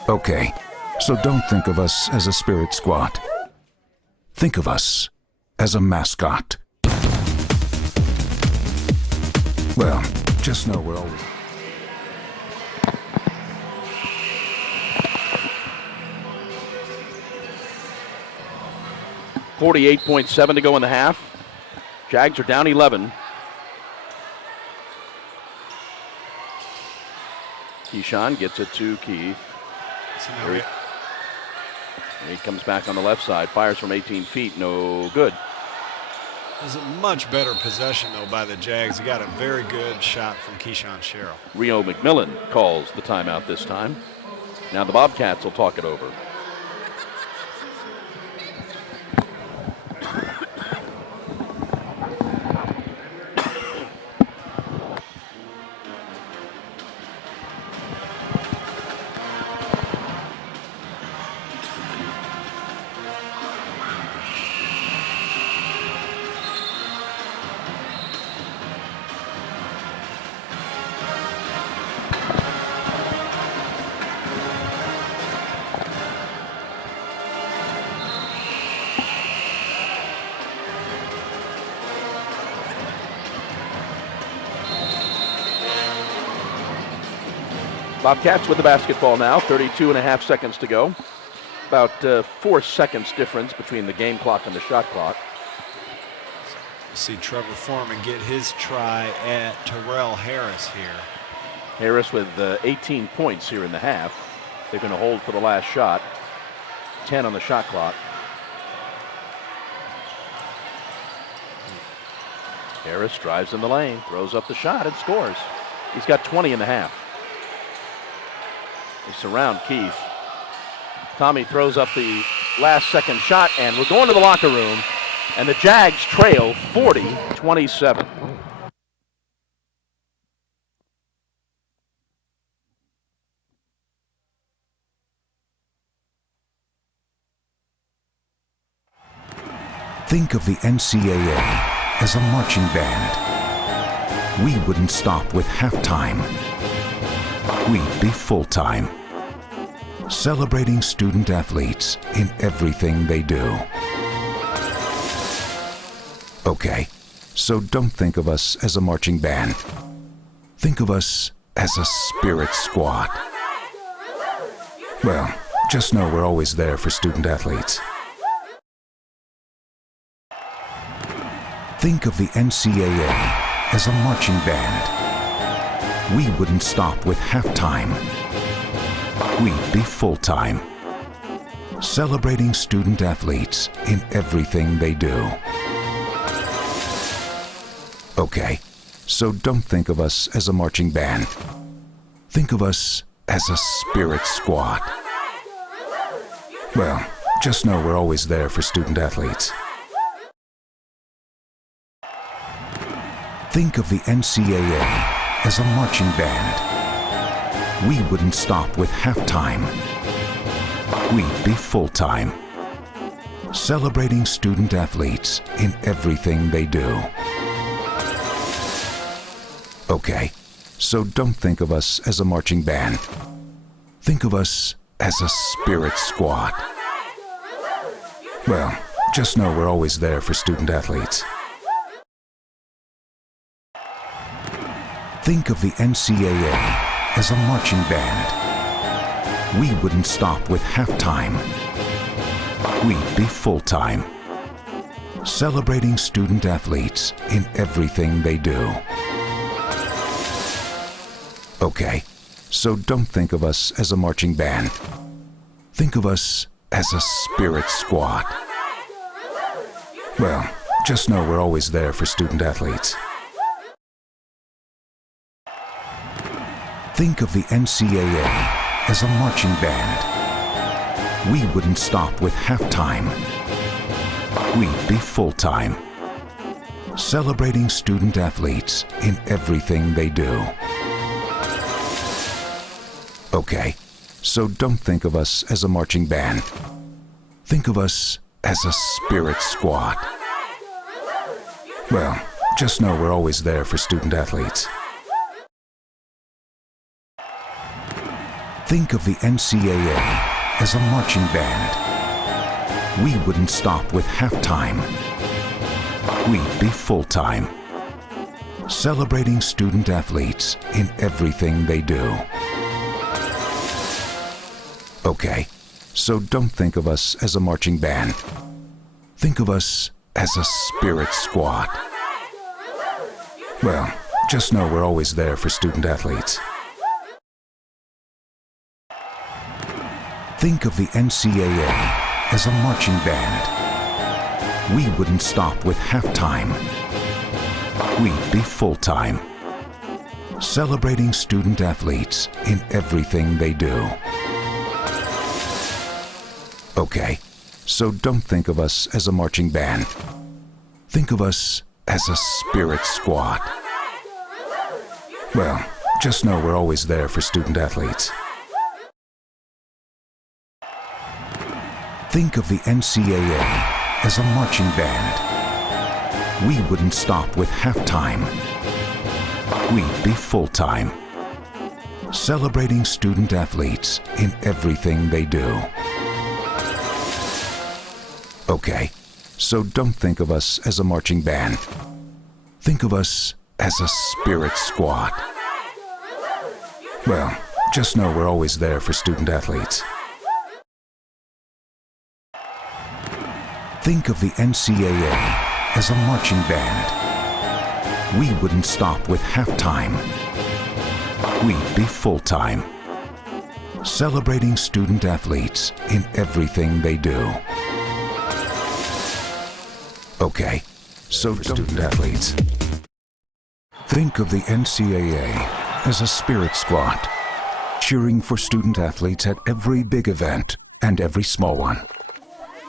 Okay, so don't think of us as a Spirit Squad. Think of us as a mascot. Well, just know we're always... 48.7 to go in the half. Jags are down 11. Keyshawn gets it to Keith. So now He comes back on the left side, fires from 18 feet, no good. It was a much better possession, though, by the Jags. He got a very good shot from Keyshawn Sherrill. Rio McMillan calls the timeout this time. Now the Bobcats will talk it over. Bobcats with the basketball now, 32 and a half seconds to go. About 4 seconds difference between the game clock and the shot clock. See Trevor Foreman get his try at Terrell Harris here. Harris with 18 points here in the half. They're going to hold for the last shot. 10 on the shot clock. Harris drives in the lane, throws up the shot, and scores. He's got 20 in the half. They surround Keith. Tommy throws up the last second shot, and we're going to the locker room, and the Jags trail 40-27. Think of the NCAA as a marching band. We wouldn't stop with halftime. We'd be full-time, celebrating student athletes in everything they do. Okay, so don't think of us as a marching band. Think of us as a spirit squad. Well, just know we're always there for student athletes. Think of the NCAA as a marching band. We wouldn't stop with halftime. We'd be full-time, celebrating student athletes in everything they do. Okay, so don't think of us as a marching band. Think of us as a spirit squad. Well, just know we're always there for student athletes. Think of the NCAA as a marching band. We wouldn't stop with halftime. We'd be full-time, celebrating student athletes in everything they do. Okay, so don't think of us as a marching band. Think of us as a spirit squad. Well, just know we're always there for student athletes. Think of the NCAA as a marching band. We wouldn't stop with halftime. We'd be full-time, celebrating student athletes in everything they do. Okay, so don't think of us as a marching band. Think of us as a spirit squad. Well, just know we're always there for student athletes. Think of the NCAA as a marching band. We wouldn't stop with halftime. We'd be full-time, celebrating student athletes in everything they do. Okay, so don't think of us as a marching band. Think of us as a spirit squad. Well, just know we're always there for student athletes. Think of the NCAA as a marching band. We wouldn't stop with halftime. We'd be full-time, celebrating student athletes in everything they do. Okay, so don't think of us as a marching band. Think of us as a spirit squad. Well, just know we're always there for student athletes. Think of the NCAA as a marching band. we wouldn't stop with halftime. We'd be full-time, celebrating student athletes in everything they do. Okay, so don't think of us as a marching band. Think of us as a spirit squad. Well, just know we're always there for student athletes. Think of the NCAA as a marching band. We wouldn't stop with halftime. We'd be full-time, celebrating student athletes in everything they do. Okay, so don't think of us as a marching band. Think of us as a spirit squad. Well, just know we're always there for student athletes. Think of the NCAA as a marching band. We wouldn't stop with halftime. We'd be full-time, celebrating student athletes in everything they do. Okay, so student athletes. Think of the NCAA as a spirit squad, cheering for student athletes at every big event and every small one.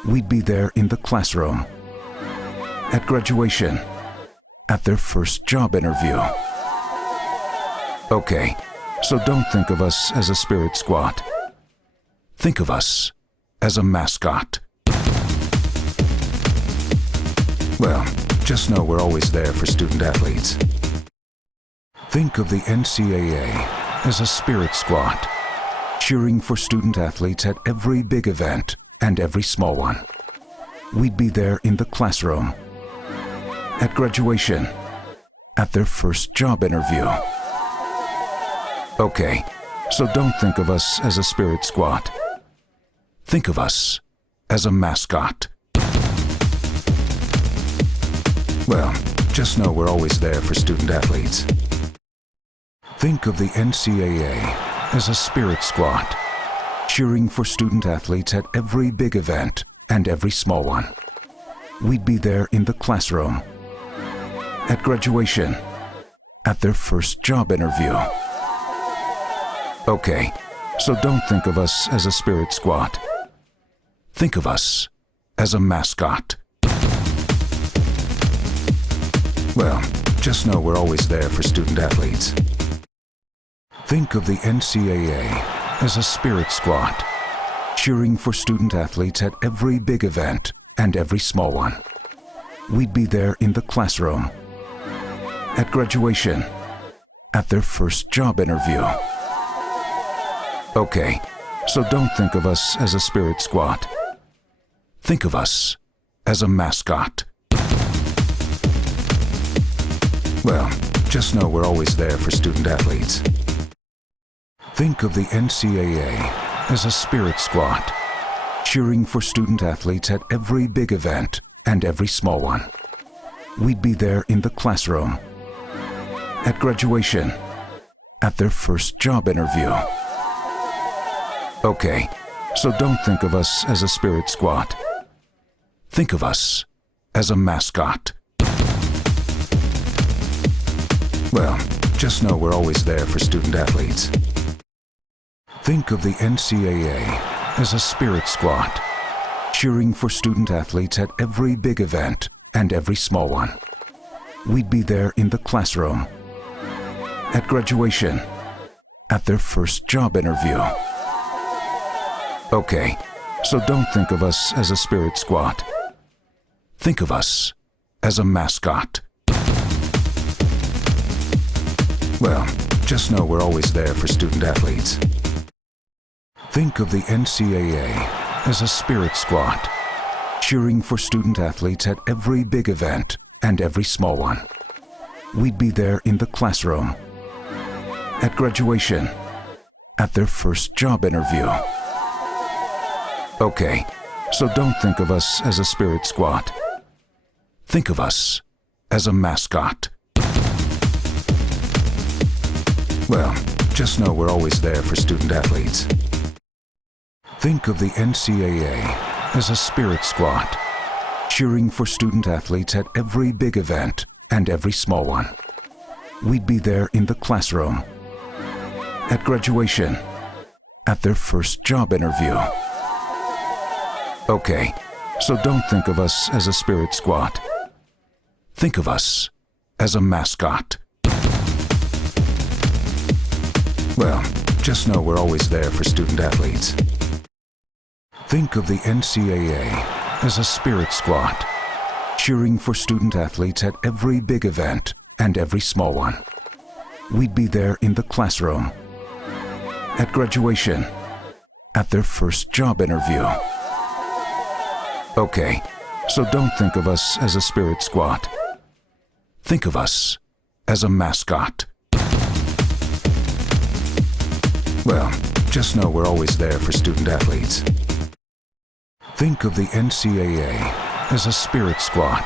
We'd be there in the classroom, at graduation, at their first job interview. Okay, so don't think of us as a spirit squad. Think of us as a mascot. Well, just know we're always there for student athletes. Think of the NCAA as a spirit squad, cheering for student athletes at every big event and every small one. We'd be there in the classroom, at graduation, at their first job interview. Okay, so don't think of us as a spirit squad. Think of us as a mascot. Well, just know we're always there for student athletes. Think of the NCAA as a spirit squad, cheering for student athletes at every big event and every small one. We'd be there in the classroom, at graduation, at their first job interview. Okay, so don't think of us as a spirit squad. Think of us as a mascot. Well, just know we're always there for student athletes. Think of the NCAA as a spirit squad, cheering for student athletes at every big event and every small one. We'd be there in the classroom, at graduation, at their first job interview. Okay, so don't think of us as a spirit squad. Think of us as a mascot. Well, just know we're always there for student athletes. Think of the NCAA as a spirit squad, cheering for student athletes at every big event and every small one. We'd be there in the classroom, at graduation, at their first job interview. Okay, so don't think of us as a spirit squad. Think of us as a mascot. Well, just know we're always there for student athletes. Think of the NCAA as a spirit squad, cheering for student athletes at every big event and every small one. We'd be there in the classroom, at graduation, at their first job interview. Okay, so don't think of us as a spirit squad. Think of us as a mascot. Well, just know we're always there for student athletes. Think of the NCAA as a spirit squad, cheering for student athletes at every big event and every small one. We'd be there in the classroom, at graduation, at their first job interview. Okay, so don't think of us as a spirit squad. Think of us as a mascot. Well, just know we're always there for student athletes. Think of the NCAA as a spirit squad, cheering for student athletes at every big event and every small one. We'd be there in the classroom, at graduation, at their first job interview. Okay, so don't think of us as a spirit squad. Think of us as a mascot. Well, just know we're always there for student athletes. Think of the NCAA as a spirit squad, cheering for student athletes at every big event and every small one. We'd be there in the classroom, at graduation, at their first job interview. Okay, so don't think of us as a spirit squad. Think of us as a mascot. Well, just know we're always there for student athletes. Think of the NCAA as a spirit squad,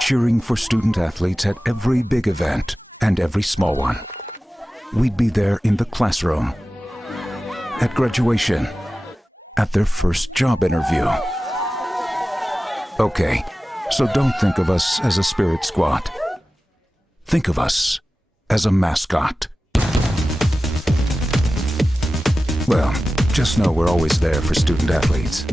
cheering for student athletes at every big event and every small one. We'd be there in the classroom, at graduation, at their first job interview. Okay, so don't think of us as a spirit squad. Think of us as a mascot. Well, just know we're always there for student athletes.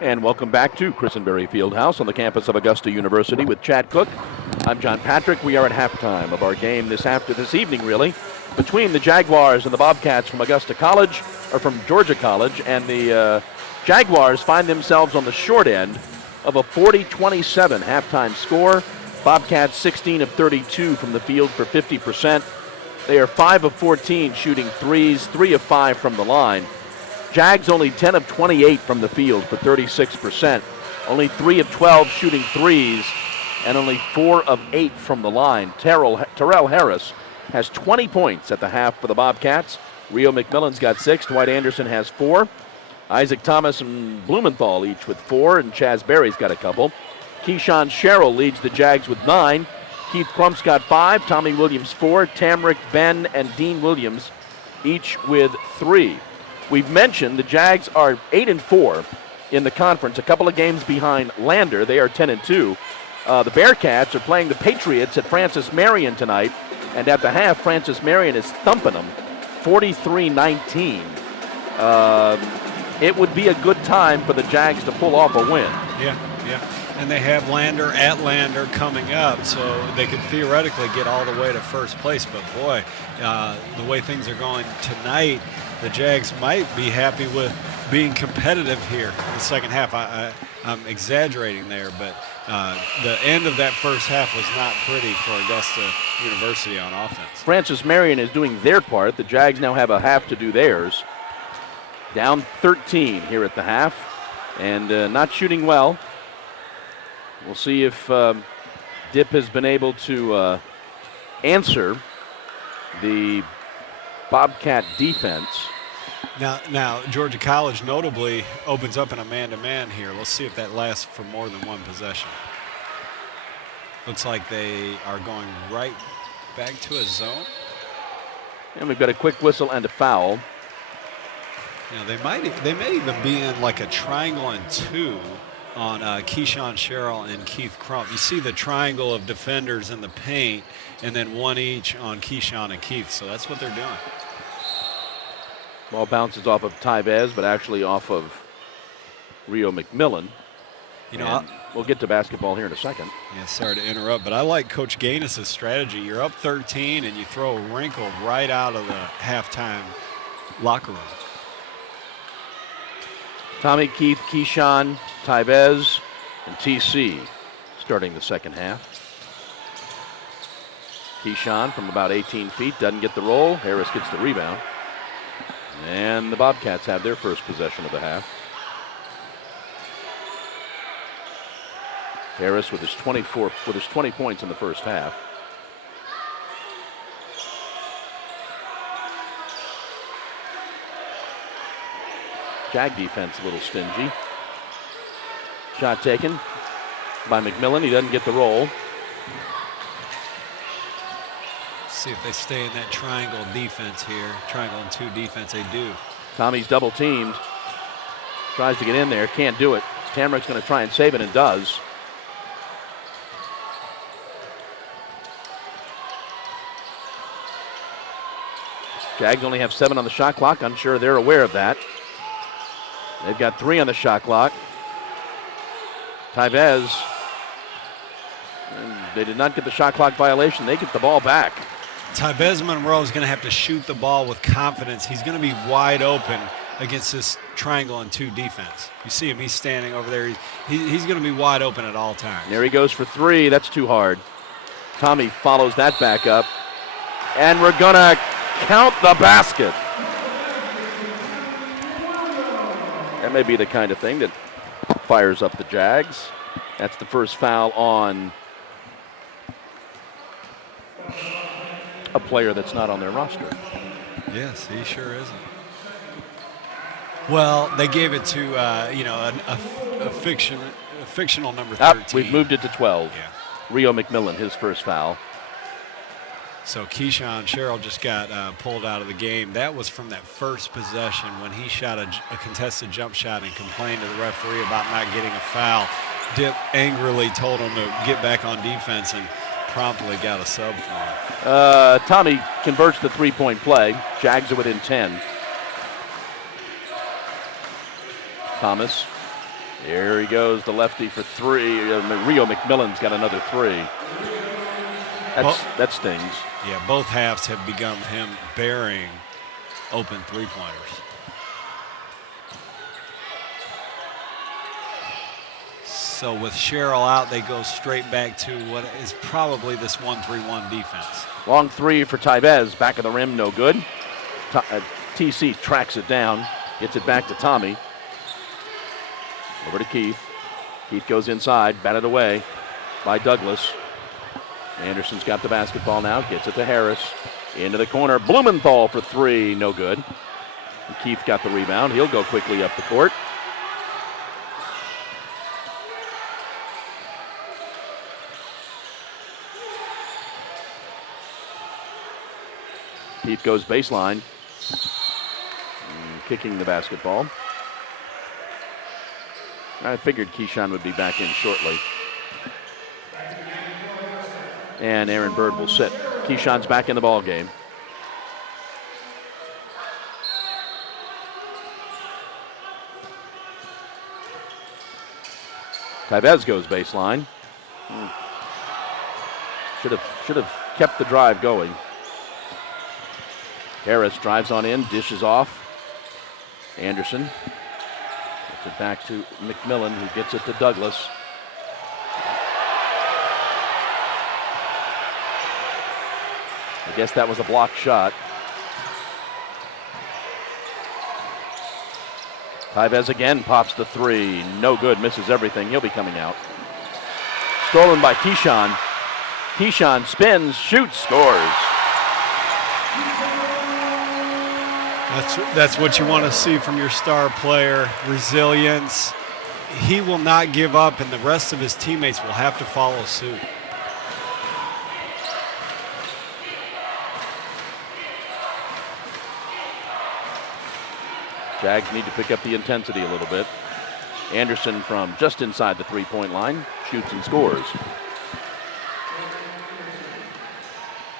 And welcome back to Christenberry Fieldhouse on the campus of Augusta University with Chad Cook. I'm John Patrick. We are at halftime of our game this evening, really, between the Jaguars and the Bobcats from Augusta College, or from Georgia College, and the Jaguars find themselves on the short end of a 40-27 halftime score. Bobcats 16 of 32 from the field for 50%. They are 5 of 14 shooting threes, 3 of 5 from the line. Jags only 10 of 28 from the field for 36%. Only 3 of 12 shooting threes, and only 4 of 8 from the line. Terrell Harris has 20 points at the half for the Bobcats. Rio McMillan's got 6. Dwight Anderson has 4. Isaac Thomas and Blumenthal each with 4, and Chaz Berry's got a couple. Keyshawn Sherrill leads the Jags with 9. Keith Crump's got 5. Tommy Williams 4. Tamrick, Ben, and Dean Williams each with 3. We've mentioned the Jags are 8-4 in the conference, a couple of games behind Lander. They are 10-2. The Bearcats are playing the Patriots at Francis Marion tonight, and at the half, Francis Marion is thumping them 43-19. It would be a good time for the Jags to pull off a win. Yeah. And they have Lander at Lander coming up, so they could theoretically get all the way to first place. But boy, the way things are going tonight, the Jags might be happy with being competitive here in the second half. I'm exaggerating there, but the end of that first half was not pretty for Augusta University on offense. Francis Marion is doing their part. The Jags now have a half to do theirs. Down 13 here at the half, and not shooting well. We'll see if Dip has been able to answer the Bobcat defense. Now, Georgia College notably opens up in a man-to-man here. Let's see if that lasts for more than one possession. Looks like they are going right back to a zone. And we've got a quick whistle and a foul. They may even be in like a triangle and 2 on Keyshawn Sherrill and Keith Crump. You see the triangle of defenders in the paint, and then 1 each on Keyshawn and Keith. So that's what they're doing. Ball bounces off of Tyvez, but actually off of Rio McMillan. We'll get to basketball here in a second. Yeah, sorry to interrupt, but I like Coach Gaines' strategy. You're up 13, and you throw a wrinkle right out of the halftime locker room. Tommy, Keith, Keyshawn, Tyvez, and TC starting the second half. Keyshawn from about 18 feet doesn't get the roll. Harris gets the rebound. And the Bobcats have their first possession of the half. Harris with his 20 points in the first half. Jag defense a little stingy. Shot taken by McMillan. He doesn't get the roll. See if they stay in that triangle defense here. Triangle and 2 defense, they do. Tommy's double teamed. Tries to get in there, can't do it. Tamrick's going to try and save it and does. Jags only have 7 on the shot clock. I'm sure they're aware of that. They've got 3 on the shot clock. Tyvez, they did not get the shot clock violation. They get the ball back. Tyvez Monroe is going to have to shoot the ball with confidence. He's going to be wide open against this triangle and 2 defense. You see him, he's standing over there. He's going to be wide open at all times. There he goes for 3. That's too hard. Tommy follows that back up. And we're going to count the basket. That may be the kind of thing that fires up the Jags. That's the first foul on a player that's not on their roster. Yes, he sure isn't. Well, they gave it to a fictional number 13. We've moved it to 12. Yeah. Rio McMillan, his first foul. So Keyshawn Sherrill just got pulled out of the game. That was from that first possession when he shot a contested jump shot and complained to the referee about not getting a foul. Dip angrily told him to get back on defense and promptly got a sub for him. Tommy converts the 3-point play. Jags are within 10. Thomas Here he goes, the lefty for three. Rio McMillan's got another three. That stings. Yeah, both halves have begun with him burying open three-pointers. So with Sherrill out, they go straight back to what is probably this 1-3-1 defense. Long three for Tyvez, back of the rim, no good. TC tracks it down, gets it back to Tommy. Over to Keith. Keith goes inside, batted away by Douglas. Anderson's got the basketball now, gets it to Harris. Into the corner, Blumenthal for three, no good. And Keith got the rebound, he'll go quickly up the court. Keith goes baseline, kicking the basketball. I figured Keyshawn would be back in shortly. And Aaron Bird will sit. Keyshawn's back in the ball game. Tyvez goes baseline. Should have kept the drive going. Harris drives on in, dishes off. Anderson gets it back to McMillan, who gets it to Douglas. I guess that was a blocked shot. Tyvez again pops the three. No good, misses everything. He'll be coming out. Stolen by Keyshawn. Keyshawn spins, shoots, scores. That's what you want to see from your star player, resilience. He will not give up, and the rest of his teammates will have to follow suit. Jags need to pick up the intensity a little bit. Anderson from just inside the three-point line shoots and scores.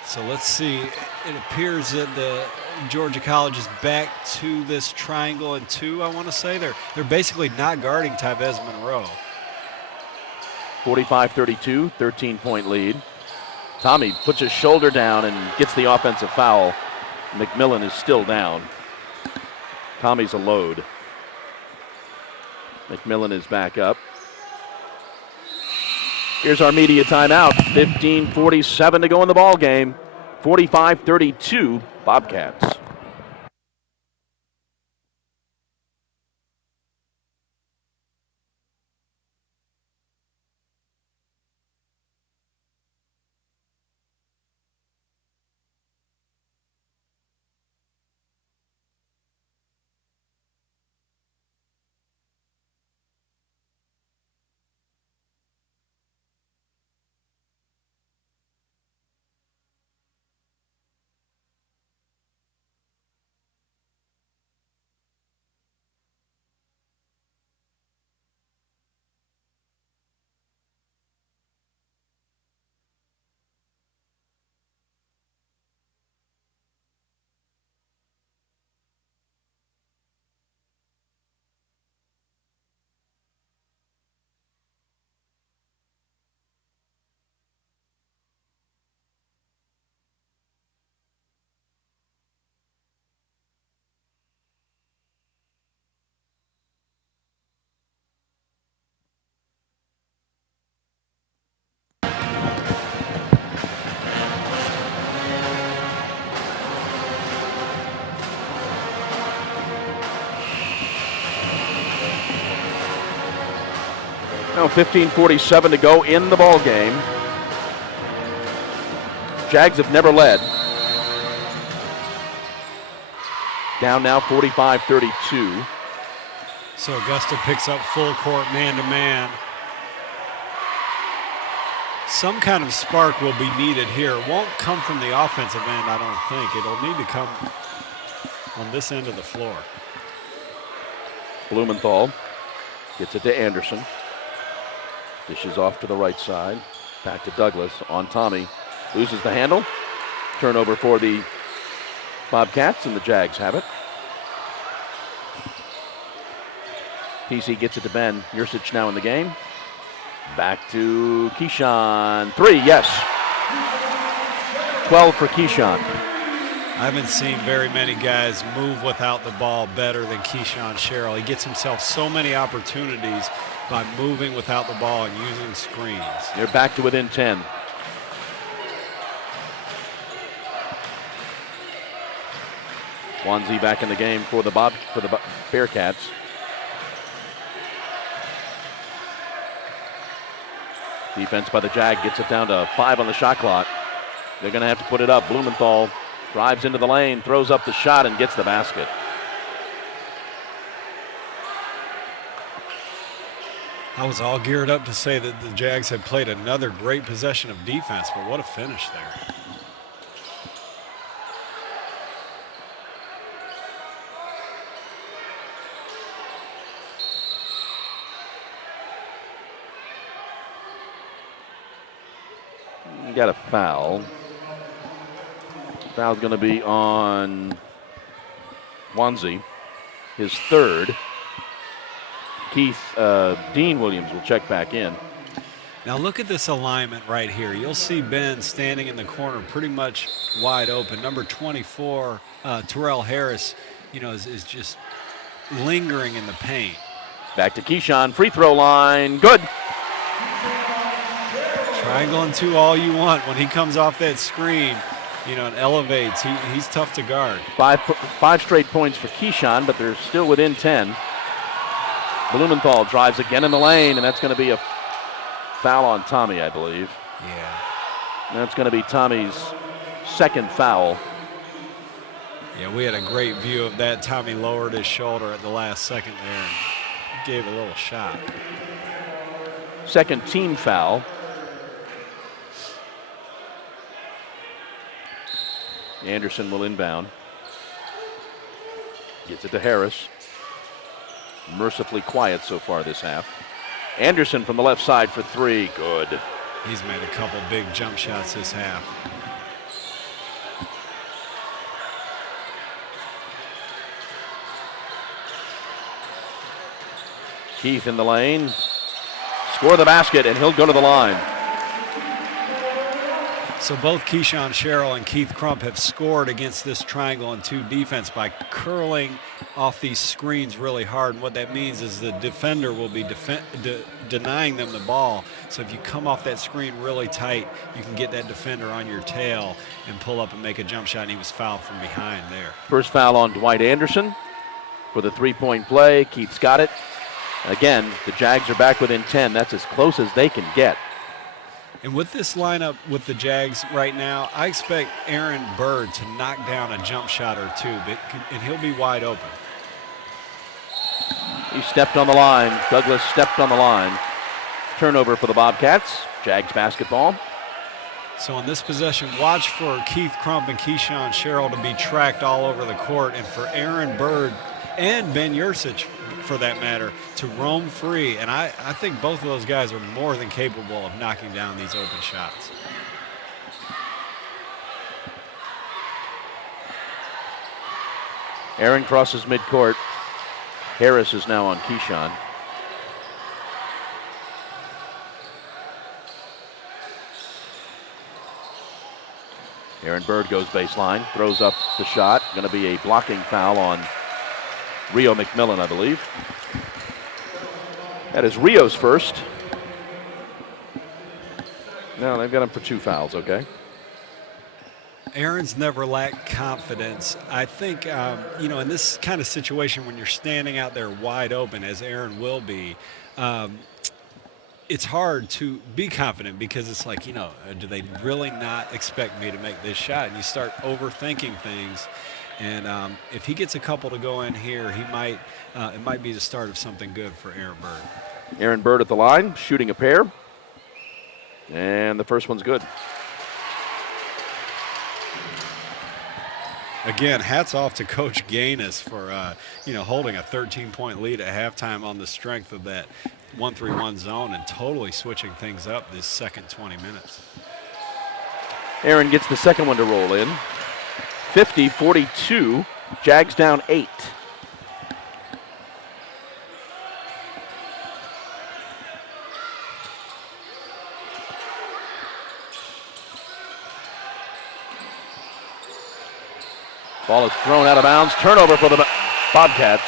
So let's see. It appears that the Georgia College is back to this triangle and two, I want to say. They're basically not guarding Tyvez Monroe. 45-32, 13-point lead. Tommy puts his shoulder down and gets the offensive foul. McMillan is still down. Tommy's a load. McMillan is back up. Here's our media timeout. 15:47 to go in the ball game. 45-32, Bobcats. Now 15:47 to go in the ball game. Jags have never led. Down now 45-32. So Augusta picks up full court man-to-man. Some kind of spark will be needed here. It won't come from the offensive end, I don't think. It'll need to come on this end of the floor. Blumenthal gets it to Anderson. Dishes off to the right side. Back to Douglas on Tommy. Loses the handle. Turnover for the Bobcats, and the Jags have it. PC gets it to Ben. Yurcich now in the game. Back to Keyshawn. 3, yes. 12 for Keyshawn. I haven't seen very many guys move without the ball better than Keyshawn Sherrill. He gets himself so many opportunities by moving without the ball and using screens. They're back to within 10. Swansea back in the game for the Bearcats. Defense by the Jag gets it down to 5 on the shot clock. They're going to have to put it up. Blumenthal drives into the lane, throws up the shot, and gets the basket. I was all geared up to say that the Jags had played another great possession of defense, but what a finish there. Got a foul. Foul's going to be on Swansea, his third. Dean Williams will check back in. Now look at this alignment right here. You'll see Ben standing in the corner pretty much wide open. Number 24, Terrell Harris, is just lingering in the paint. Back to Keyshawn, free throw line, good. Triangle and 2 all you want. When he comes off that screen, and elevates, he's tough to guard. Five straight points for Keyshawn, but they're still within 10. Blumenthal drives again in the lane, and that's going to be a foul on Tommy, I believe. Yeah. And that's going to be Tommy's second foul. Yeah, we had a great view of that. Tommy lowered his shoulder at the last second there and gave a little shot. Second team foul. Anderson will inbound. Gets it to Harris. Mercifully quiet so far this half. Anderson from the left side for 3. Good. He's made a couple big jump shots this half. Keith in the lane. Score the basket, and he'll go to the line. So both Keyshawn Sherrill and Keith Crump have scored against this triangle and 2 defense by curling off these screens really hard. And what that means is the defender will be denying them the ball. So if you come off that screen really tight, you can get that defender on your tail and pull up and make a jump shot. And he was fouled from behind there. First foul on Dwight Anderson for the 3-point play. Keith's got it. Again, the Jags are back within 10. That's as close as they can get. And with this lineup with the Jags right now, I expect Aaron Bird to knock down a jump shot or 2, and he'll be wide open. He stepped on the line. Douglas stepped on the line. Turnover for the Bobcats. Jags basketball. So in this possession, watch for Keith Crump and Keyshawn Sherrill to be tracked all over the court, and for Aaron Bird and Ben Yurcich, for that matter, to roam free. And I think both of those guys are more than capable of knocking down these open shots. Aaron crosses midcourt. Harris is now on Keyshawn. Aaron Bird goes baseline, throws up the shot. Going to be a blocking foul on Rio McMillan, I believe. That is Rio's first. No, they've got him for 2 fouls, okay. Aaron's never lacked confidence. I think, in this kind of situation when you're standing out there wide open, as Aaron will be, it's hard to be confident because it's like, do they really not expect me to make this shot? And you start overthinking things. And if he gets a couple to go in here, it might be the start of something good for Aaron Bird. Aaron Bird at the line, shooting a pair. And the first one's good. Again, hats off to Coach Gaines for, holding a 13-point lead at halftime on the strength of that 1-3-1 zone and totally switching things up this second 20 minutes. Aaron gets the second one to roll in. 50-42, Jags down 8. Ball is thrown out of bounds. Turnover for the Bobcats.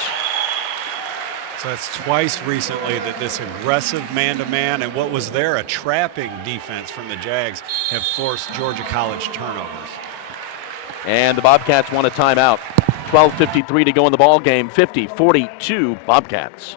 So that's twice recently that this aggressive man-to-man and what was there a trapping defense from the Jags have forced Georgia College turnovers. And the Bobcats want a timeout. 12:53 to go in the ball game. 50-42 Bobcats.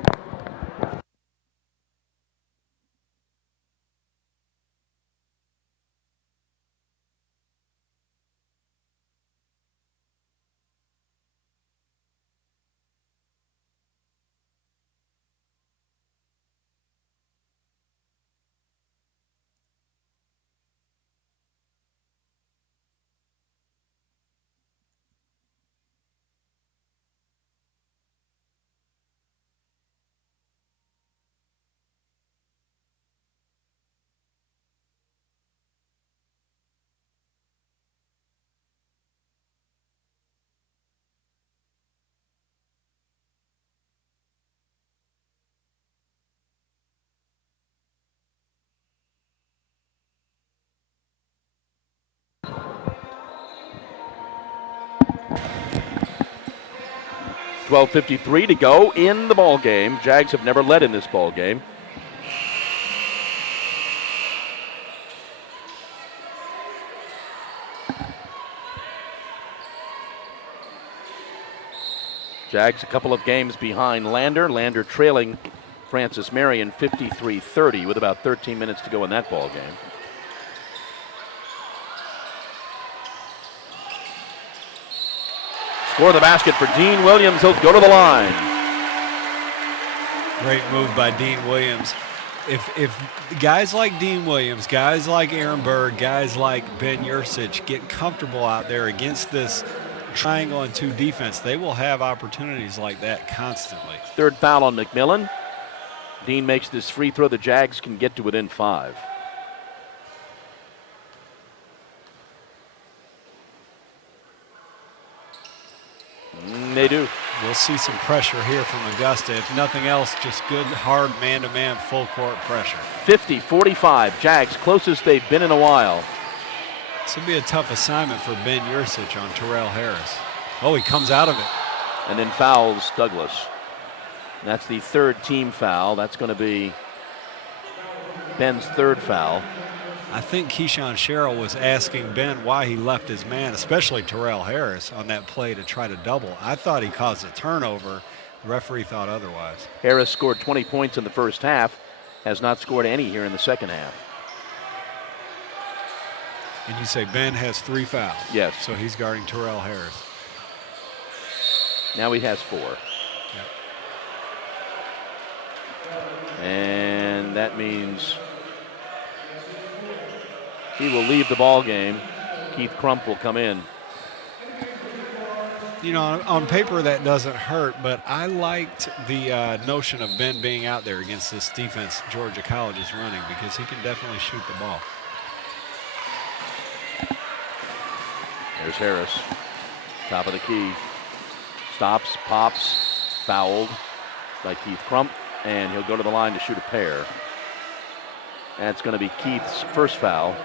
$12:53 to go in the ball game. Jags have never led in this ball game. Jags a couple of games behind Lander. Lander trailing Francis Marion 53-30 with about 13 minutes to go in that ball game. Score the basket for Dean Williams. He'll go to the line. Great move by Dean Williams. If guys like Dean Williams, guys like Aaron Bird, guys like Ben Yursich get comfortable out there against this triangle and two defense, they will have opportunities like that constantly. Third foul on McMillan. Dean makes this free throw. The Jags can get to within 5. They do. We'll see some pressure here from Augusta. If nothing else, just good, hard man-to-man full court pressure. 50-45. Jags closest they've been in a while. This will be a tough assignment for Ben Yursich on Terrell Harris. Oh, he comes out of it. And then fouls Douglas. That's the third team foul. That's going to be Ben's third foul. I think Keyshawn Sherrill was asking Ben why he left his man, especially Terrell Harris, on that play to try to double. I thought he caused a turnover. The referee thought otherwise. Harris scored 20 points in the first half, has not scored any here in the second half. And you say Ben has 3 fouls. Yes. So he's guarding Terrell Harris. Now he has 4. Yep. And that means he will leave the ball game. Keith Crump will come in. You know, on paper that doesn't hurt, but I liked the notion of Ben being out there against this defense Georgia College is running because he can definitely shoot the ball. There's Harris, top of the key. Stops, pops, fouled by Keith Crump, and he'll go to the line to shoot a pair. That's going to be Keith's first foul.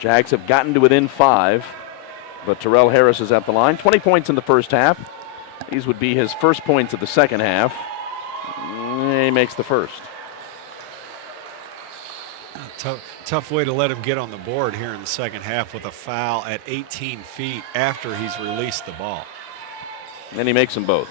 Jags have gotten to within 5, but Terrell Harris is at the line. 20 points in the first half. These would be his first points of the second half. He makes the first. Tough way to let him get on the board here in the second half with a foul at 18 feet after he's released the ball. And he makes them both.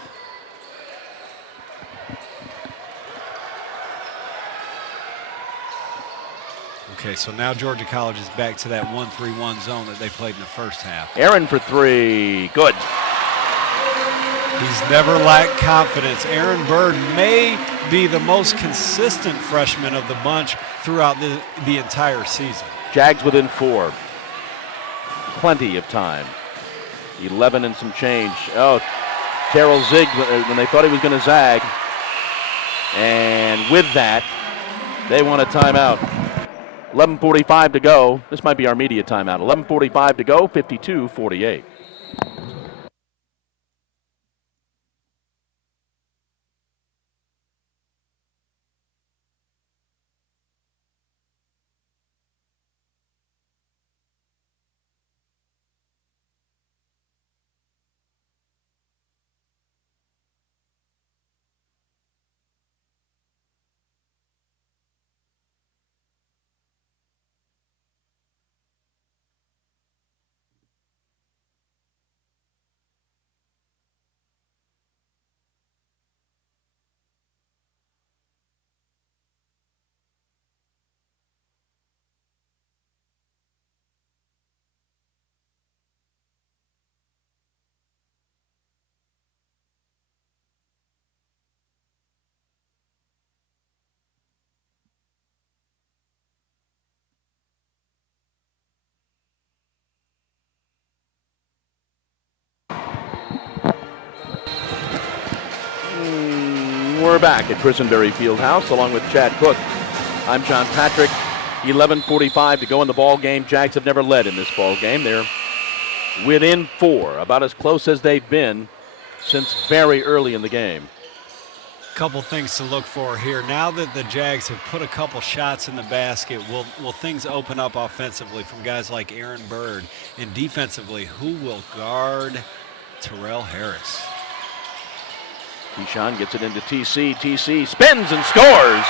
Okay, so now Georgia College is back to that 1-3-1 zone that they played in the first half. Aaron for 3. Good. He's never lacked confidence. Aaron Bird may be the most consistent freshman of the bunch throughout the entire season. Jags within 4. Plenty of time. 11 and some change. Oh, Terrell zigged when they thought he was going to zag. And with that, they want a timeout. 11:45 to go. This might be our media timeout. 11:45 to go, 52-48. back at Christenberry Fieldhouse along with Chad Cook. I'm John Patrick. 11:45 to go in the ball game. Jags have never led in this ball game. They're within 4, about as close as they've been since very early in the game. Couple things to look for here. Now that the Jags have put a couple shots in the basket, will things open up offensively from guys like Aaron Bird? And defensively, who will guard Terrell Harris? Keyshawn gets it into TC. TC spins and scores.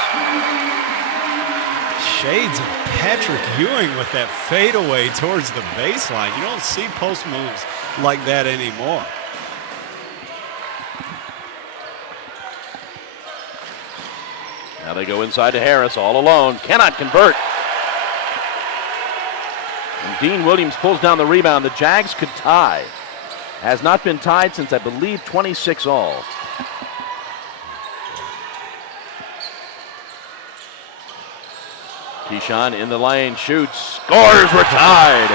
Shades of Patrick Ewing with that fadeaway towards the baseline. You don't see post moves like that anymore. Now they go inside to Harris all alone. Cannot convert. And Dean Williams pulls down the rebound. The Jags could tie. Has not been tied since, I believe, 26 all. Keyshawn in the lane, shoots, scores, we're tied.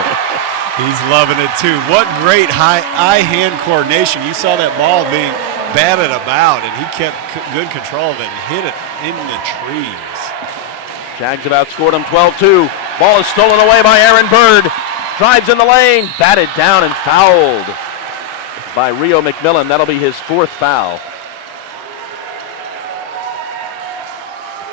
He's loving it too. What great eye-hand coordination. You saw that ball being batted about, and he kept good control of it and hit it in the trees. Jags have outscored him 12-2. Ball is stolen away by Aaron Bird. Drives in the lane, batted down and fouled by Rio McMillan. That'll be his 4th foul.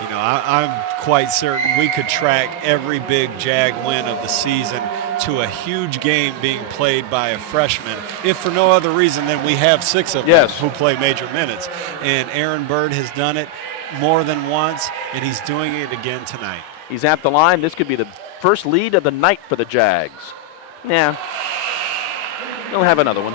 You know, I'm quite certain we could track every big Jag win of the season to a huge game being played by a freshman, if for no other reason than we have 6 of them who play major minutes. And Aaron Bird has done it more than once, and he's doing it again tonight. He's at the line. This could be the first lead of the night for the Jags. Yeah, he'll have another one.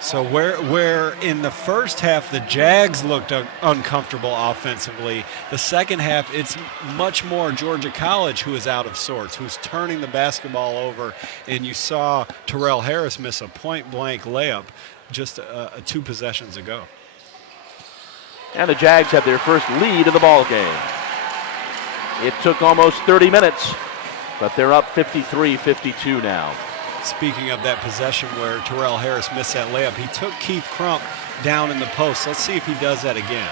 So where in the first half the Jags looked uncomfortable offensively, the second half it's much more Georgia College who is out of sorts, who's turning the basketball over, and you saw Terrell Harris miss a point-blank layup just 2 possessions ago. And the Jags have their first lead of the ball game. It took almost 30 minutes, but they're up 53-52 now. Speaking of that possession where Terrell Harris missed that layup, he took Keith Crump down in the post. Let's see if he does that again.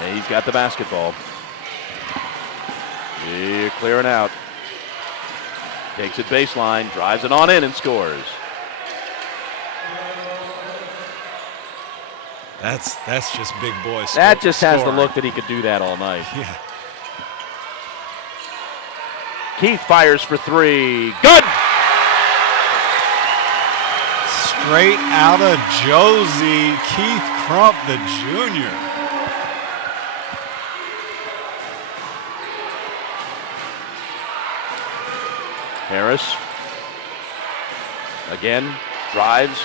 Yeah, he's got the basketball. Here, clearing out. Takes it baseline, drives it on in and scores. That's just big boy. That just has the look that he could do that all night. Yeah. Keith fires for 3. Good! Straight out of Josie, Keith Crump, the junior. Harris again drives,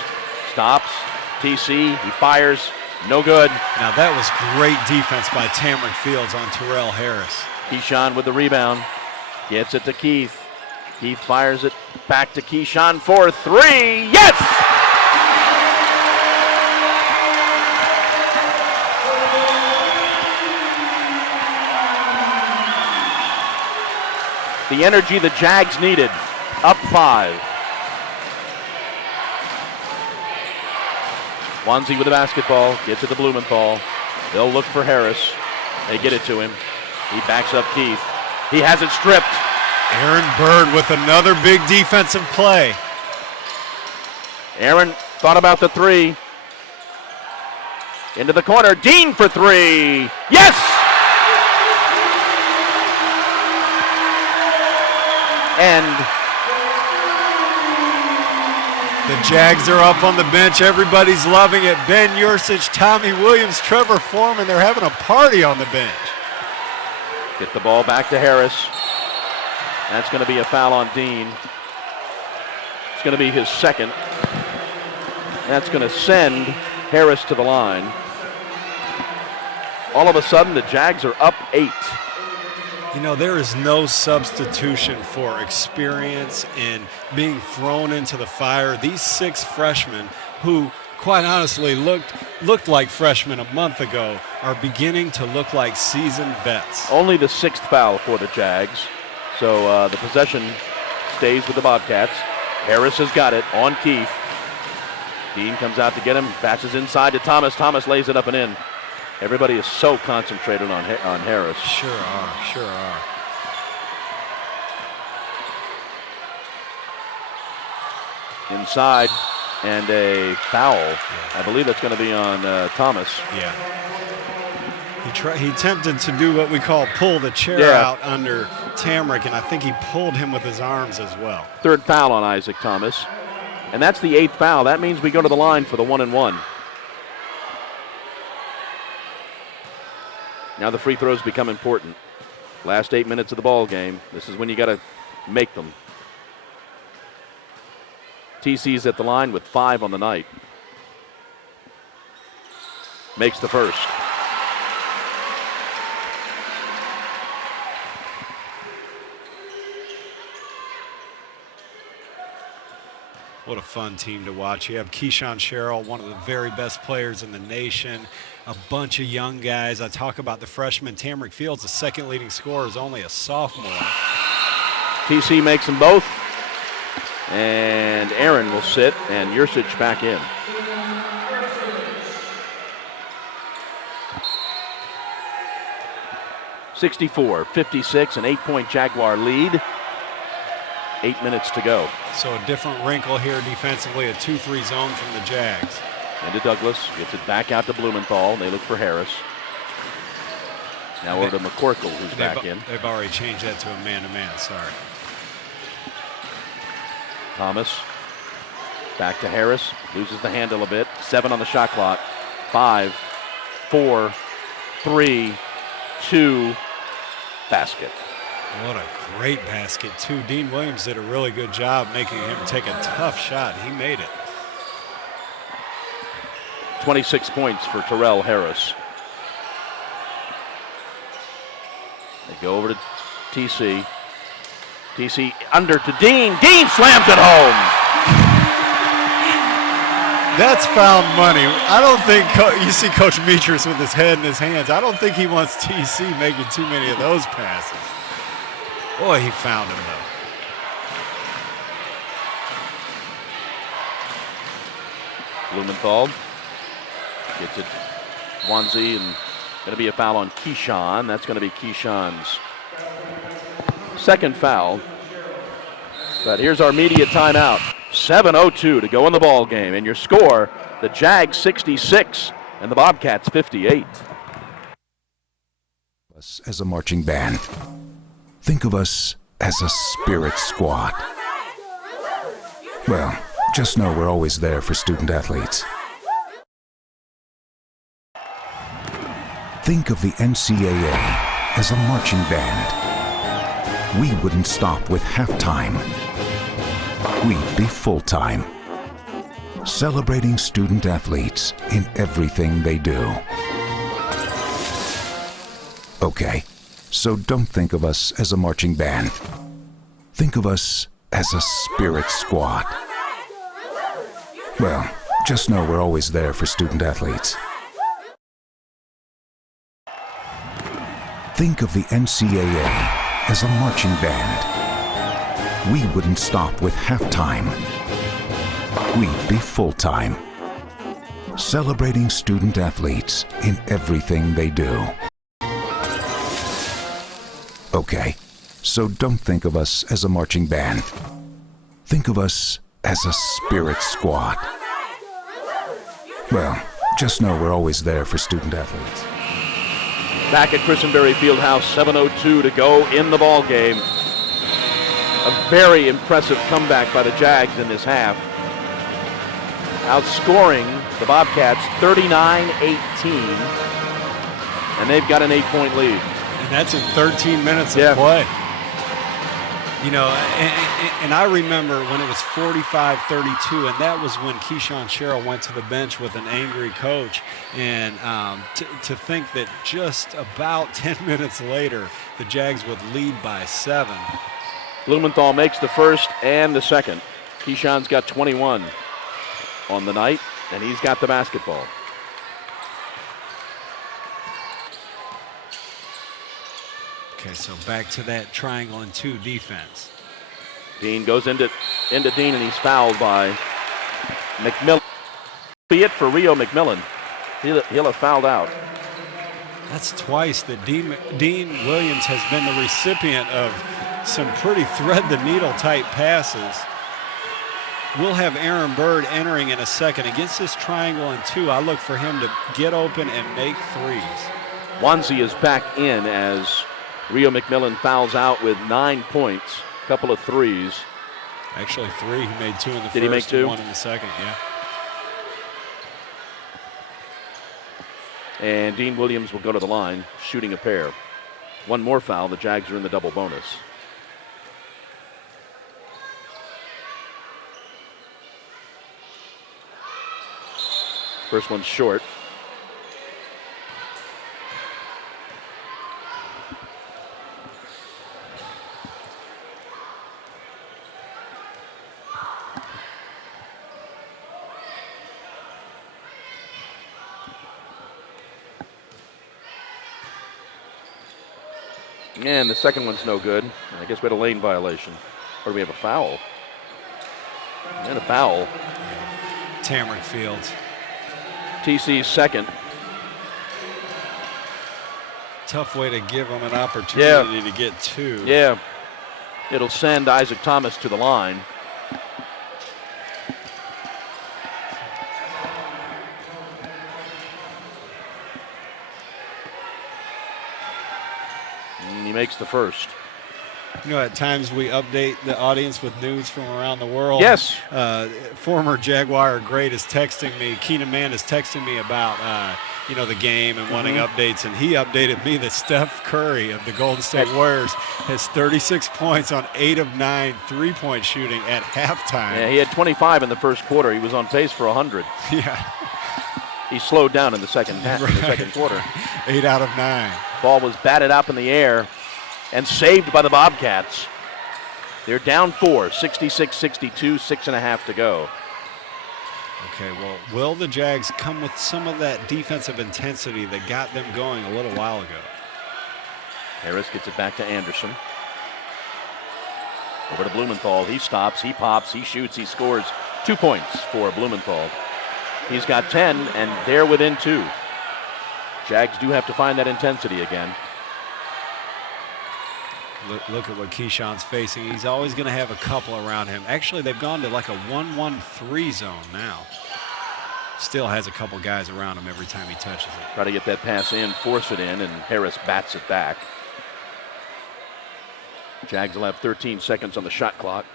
stops. TC, he fires, no good. Now that was great defense by Tamron Fields on Terrell Harris. Keyshawn with the rebound, gets it to Keith. Keith fires it back to Keyshawn for 3. Yes! The energy the Jags needed. Up 5. Wanzi with the basketball, gets it to Blumenthal. They'll look for Harris. They get it to him. He backs up Keith. He has it stripped. Aaron Bird with another big defensive play. Aaron thought about the 3. Into the corner, Dean for 3. Yes! And the Jags are up on the bench. Everybody's loving it. Ben Yursich, Tommy Williams, Trevor Foreman, they're having a party on the bench. get the ball back to Harris. That's going to be a foul on Dean. It's going to be his 2nd. That's going to send Harris to the line. All of a sudden, the Jags are up 8. You know, there is no substitution for experience and being thrown into the fire. These 6 freshmen who, quite honestly, looked like freshmen a month ago are beginning to look like seasoned vets. Only the 6th foul for the Jags. So the possession stays with the Bobcats. Harris has got it on Keith. Dean comes out to get him, passes inside to Thomas. Thomas lays it up and in. Everybody is so concentrated on Harris. Sure are, sure are. Inside, and a foul. Yeah. I believe that's going to be on Thomas. Yeah. He attempted to do what we call pull the chair out under Tamrick, and I think he pulled him with his arms as well. Third foul on Isaac Thomas. And that's the 8th foul. That means we go to the line for the 1-and-1. Now the free throws become important. Last 8 minutes of the ball game. This is when you got to make them. TC's at the line with 5 on the night. Makes the first. What a fun team to watch. You have Keyshawn Sherrill, one of the very best players in the nation. A bunch of young guys. I talk about the freshman Tamrick Fields, the second leading scorer, is only a sophomore. TC makes them both. And Aaron will sit, and Yursich back in. (64-56), an 8-point Jaguar lead. 8 minutes to go. So a different wrinkle here defensively, a 2-3 zone from the Jags. Into Douglas, gets it back out to Blumenthal. They look for Harris. Now over to McCorkle, who's back in. They've already changed that to a man-to-man, sorry. Thomas, back to Harris, loses the handle a bit. 7 on the shot clock. 5, 4, 3, 2, basket. What a great basket, too. Dean Williams did a really good job making him take a tough shot. He made it. 26 points for Terrell Harris. They go over to TC. TC under to Dean. Dean slams it home. That's found money. I don't think you see Coach Metris with his head in his hands. I don't think he wants TC making too many of those passes. Boy, he found him, though. Blumenthal gets it. Wanzi, and going to be a foul on Keyshawn. That's going to be Keyshawn's second foul. But here's our immediate timeout. 7:02 to go in the ball game. And your score, the Jags 66 and the Bobcats 58. As a marching band. Think of us as a spirit squad. Well, just know we're always there for student athletes. Think of the NCAA as a marching band. We wouldn't stop with halftime. We'd be full-time. Celebrating student athletes in everything they do. Okay. So don't think of us as a marching band. Think of us as a spirit squad. Well, just know we're always there for student athletes. Think of the NCAA as a marching band. We wouldn't stop with halftime. We'd be full-time. Celebrating student athletes in everything they do. Okay, so don't think of us as a marching band. Think of us as a spirit squad. Well, just know we're always there for student athletes. Back at Christenberry Fieldhouse, 7:02 to go in the ball game. A very impressive comeback by the Jags in this half. Outscoring the Bobcats 39-18, and they've got an 8-point lead. And that's in 13 minutes of play. You know, and I remember when it was 45-32, and that was when Keyshawn Sherrill went to the bench with an angry coach. And to think that just about 10 minutes later, the Jags would lead by 7. Blumenthal makes the first and the second. Keyshawn's got 21 on the night, and he's got the basketball. Okay, so back to that triangle and 2 defense. Dean goes into Dean, and he's fouled by McMillan. be it for Rio McMillan. He'll have fouled out. That's twice that Dean Williams has been the recipient of some pretty thread-the-needle type passes. We'll have Aaron Bird entering in a second. Against this triangle and 2, I look for him to get open and make threes. Wanzi is back in as Rio McMillan fouls out with 9 points, a couple of threes. Actually 3. He made 2 in the first. Did he make 2? And 1 in the second, yeah. And Dean Williams will go to the line, shooting a pair. One more foul, the Jags are in the double bonus. First one's short. And the second one's no good. I guess we had a lane violation. Or do we have a foul? And a foul. Tamarick Fields. TC's second. Tough way to give them an opportunity to get 2. Yeah. It'll send Isaac Thomas to the line. And he makes the first. You know, at times we update the audience with news from around the world. Yes. Former Jaguar great is texting me, Keenan Mann is texting me about, the game and wanting updates, and he updated me that Steph Curry of the Golden State Warriors has 36 points on 8 of 9 three-point shooting at halftime. Yeah, he had 25 in the first quarter. He was on pace for 100. Yeah. He slowed down in the second half, in the second quarter. 8 out of 9. Ball was batted up in the air and saved by the Bobcats. They're down 4, 66-62, 6.5 to go. Okay, well, will the Jags come with some of that defensive intensity that got them going a little while ago? Harris gets it back to Anderson. Over to Blumenthal. He stops, he pops, he shoots, he scores. 2 points for Blumenthal. He's got 10, and they're within 2. Jags do have to find that intensity again. Look at what Keyshawn's facing. He's always going to have a couple around him. Actually, they've gone to like a 1-1-3 zone now. Still has a couple guys around him every time he touches it. Try to get that pass in, force it in, and Harris bats it back. Jags will have 13 seconds on the shot clock.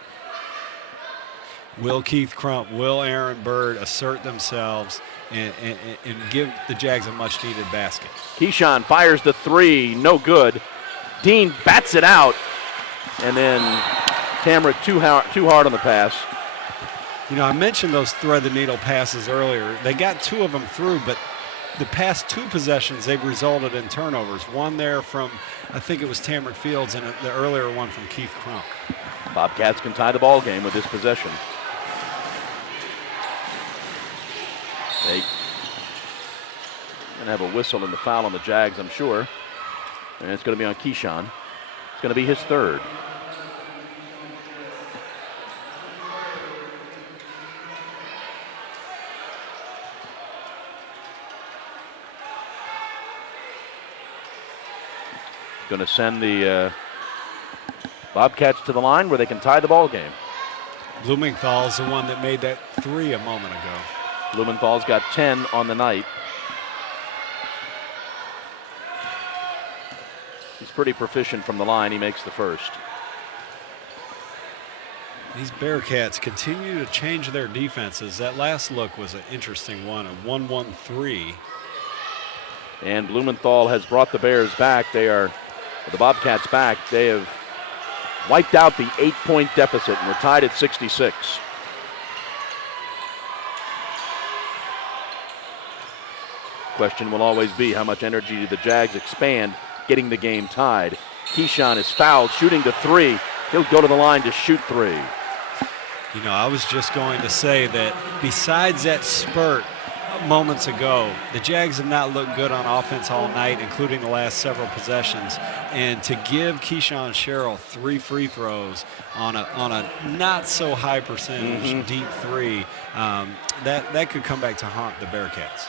Will Keith Crump, will Aaron Bird assert themselves and give the Jags a much-needed basket? Keyshawn fires the 3, no good. Dean bats it out, and then Tamarick too hard on the pass. You know, I mentioned those thread-the-needle passes earlier. They got 2 of them through, but the past 2 possessions, they've resulted in turnovers. One there from, I think it was Tamarick Fields, and the earlier one from Keith Crump. Bobcats can tie the ball game with this possession. They going to have a whistle and the foul on the Jags, I'm sure. And it's going to be on Keyshawn. It's going to be his 3rd. Going to send the Bobcats to the line where they can tie the ball game. Blumenthal's the one that made that 3 a moment ago. Blumenthal's got 10 on the night. He's pretty proficient from the line. He makes the first. These Bearcats continue to change their defenses. That last look was an interesting one, a 1-1-3. And Blumenthal has brought the Bears back. The Bobcats back. They have wiped out the 8-point deficit, and we're tied at 66. Question will always be, how much energy do the Jags expand getting the game tied? Keyshawn is fouled, shooting the 3. He'll go to the line to shoot 3. You know, I was just going to say that besides that spurt moments ago, the Jags have not looked good on offense all night, including the last several possessions. And to give Keyshawn Sherrill 3 free throws on a not so high percentage deep three, that could come back to haunt the Bearcats.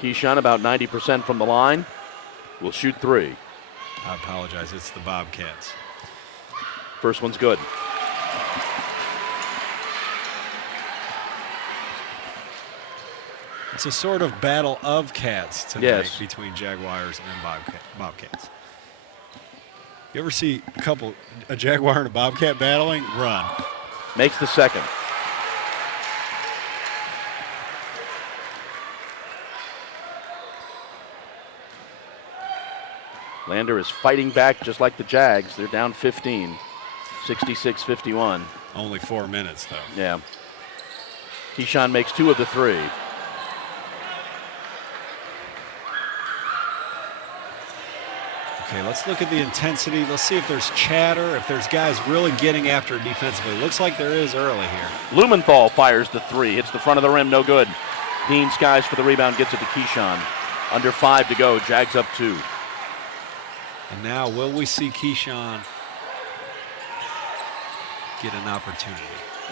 Keyshawn about 90% from the line. Will shoot 3. I apologize. It's the Bobcats. First one's good. It's a sort of battle of cats tonight Yes. between Jaguars and Bobcats. You ever see a Jaguar and a Bobcat battling? Run. Makes the second. Lander is fighting back just like the Jags. They're down 15, 66-51. Only 4 minutes, though. Yeah. Keyshawn makes 2 of the 3. Okay, let's look at the intensity. Let's see if there's chatter, if there's guys really getting after it defensively. Looks like there is early here. Blumenthal fires the 3. Hits the front of the rim, no good. Dean skies for the rebound, gets it to Keyshawn. Under 5 to go, Jags up 2. And now, will we see Keyshawn get an opportunity?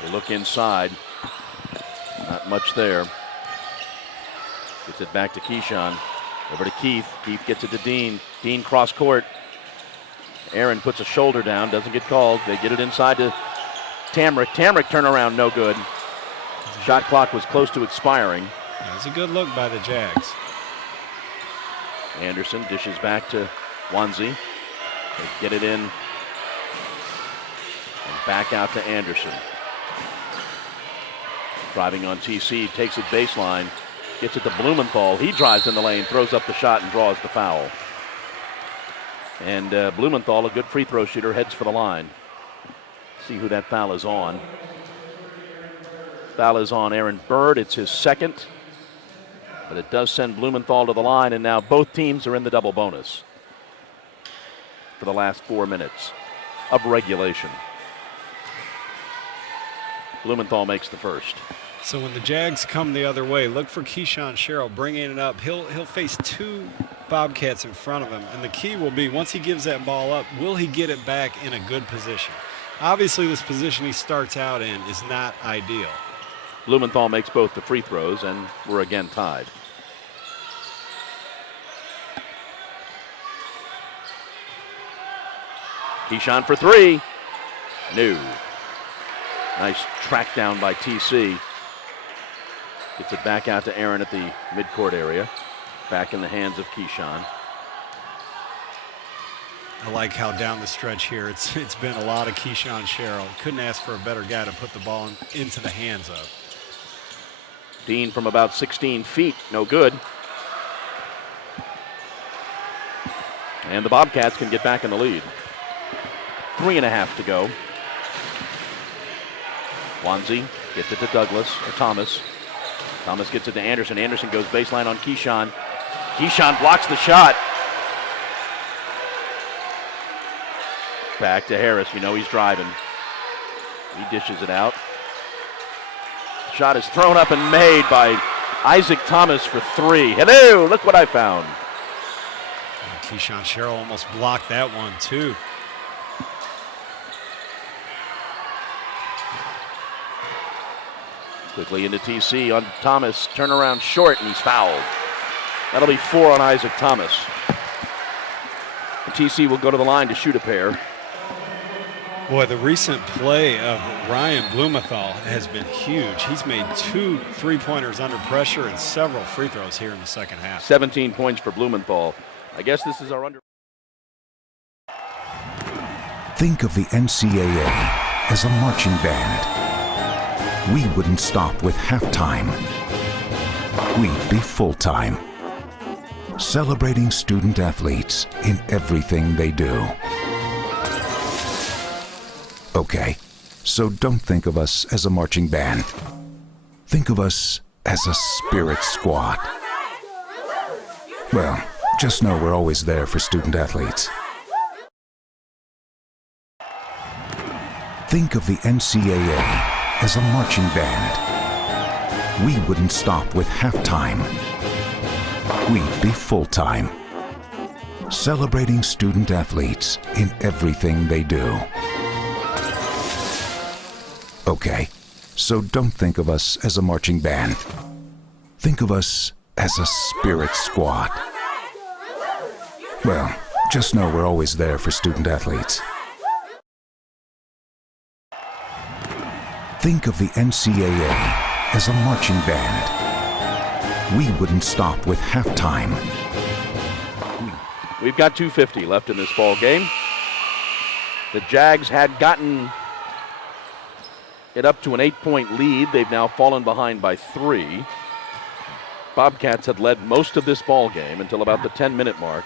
They look inside. Not much there. Gets it back to Keyshawn. Over to Keith. Keith gets it to Dean. Dean cross court. Aaron puts a shoulder down, doesn't get called. They get it inside to Tamrick. Tamrick turnaround, no good. Shot clock was close to expiring. That was a good look by the Jags. Anderson dishes back to Wanzi. They get it in. And back out to Anderson. Driving on TC, takes it baseline. Gets it to Blumenthal. He drives in the lane, throws up the shot, and draws the foul. And Blumenthal, a good free throw shooter, heads for the line. See who that foul is on. Foul is on Aaron Bird. It's his second. But it does send Blumenthal to the line, and now both teams are in the double bonus for the last 4 minutes of regulation. Blumenthal makes the first. So when the Jags come the other way, look for Keyshawn Sherrill bringing it up. He'll face 2 Bobcats in front of him, and the key will be, once he gives that ball up, will he get it back in a good position? Obviously, this position he starts out in is not ideal. Blumenthal makes both the free throws, and we're again tied. Keyshawn for 3. No. Nice track down by TC. Gets it back out to Aaron at the midcourt area. Back in the hands of Keyshawn. I like how down the stretch here, it's been a lot of Keyshawn Sherrill. Couldn't ask for a better guy to put the ball into the hands of. Dean from about 16 feet, no good. And the Bobcats can get back in the lead. 3.5 to go. Wanzi gets it to Douglas, or Thomas. Thomas gets it to Anderson. Anderson goes baseline on Keyshawn. Keyshawn blocks the shot. Back to Harris. You know he's driving. He dishes it out. Shot is thrown up and made by Isaac Thomas for 3. Hello, look what I found. And Keyshawn Sherrill almost blocked that one too. Quickly into TC on Thomas. Turnaround short, and he's fouled. That'll be 4 on Isaac Thomas. And TC will go to the line to shoot a pair. Boy, the recent play of Ryan Blumenthal has been huge. He's made 2 3-pointers under pressure and several free throws here in the second half. 17 points for Blumenthal. I guess this is our under. Think of the NCAA as a marching band. We wouldn't stop with halftime. We'd be full-time, celebrating student athletes in everything they do. Okay, so don't think of us as a marching band. Think of us as a spirit squad. Well, just know we're always there for student athletes. Think of the NCAA as a marching band. we wouldn't stop with halftime. We'd be full-time, celebrating student athletes in everything they do. Okay, so don't think of us as a marching band. Think of us as a spirit squad. Well, just know we're always there for student athletes. Think of the NCAA as a marching band. We wouldn't stop with halftime. We've got 2:50 left in this ball game. The Jags had gotten it up to an 8-point lead. They've now fallen behind by 3. Bobcats had led most of this ball game until about the 10-minute mark,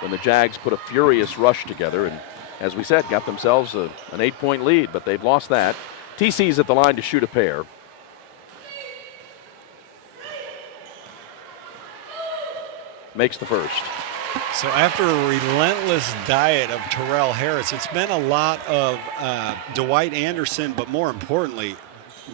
when the Jags put a furious rush together and, as we said, got themselves an 8-point lead, but they've lost that. TC's at the line to shoot a pair. Makes the first. So after a relentless diet of Terrell Harris, it's been a lot of Dwight Anderson, but more importantly,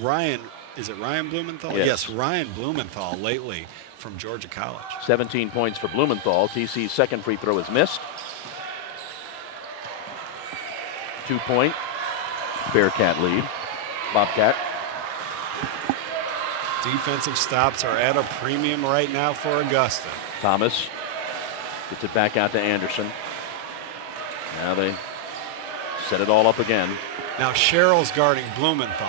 Ryan Blumenthal? Yes, Ryan Blumenthal lately from Georgia College. 17 points for Blumenthal. TC's second free throw is missed. 2-point Bearcat lead. Bobcat. Defensive stops are at a premium right now for Augusta. Thomas gets it back out to Anderson. Now they set it all up again. Now Sherrill's guarding Blumenthal.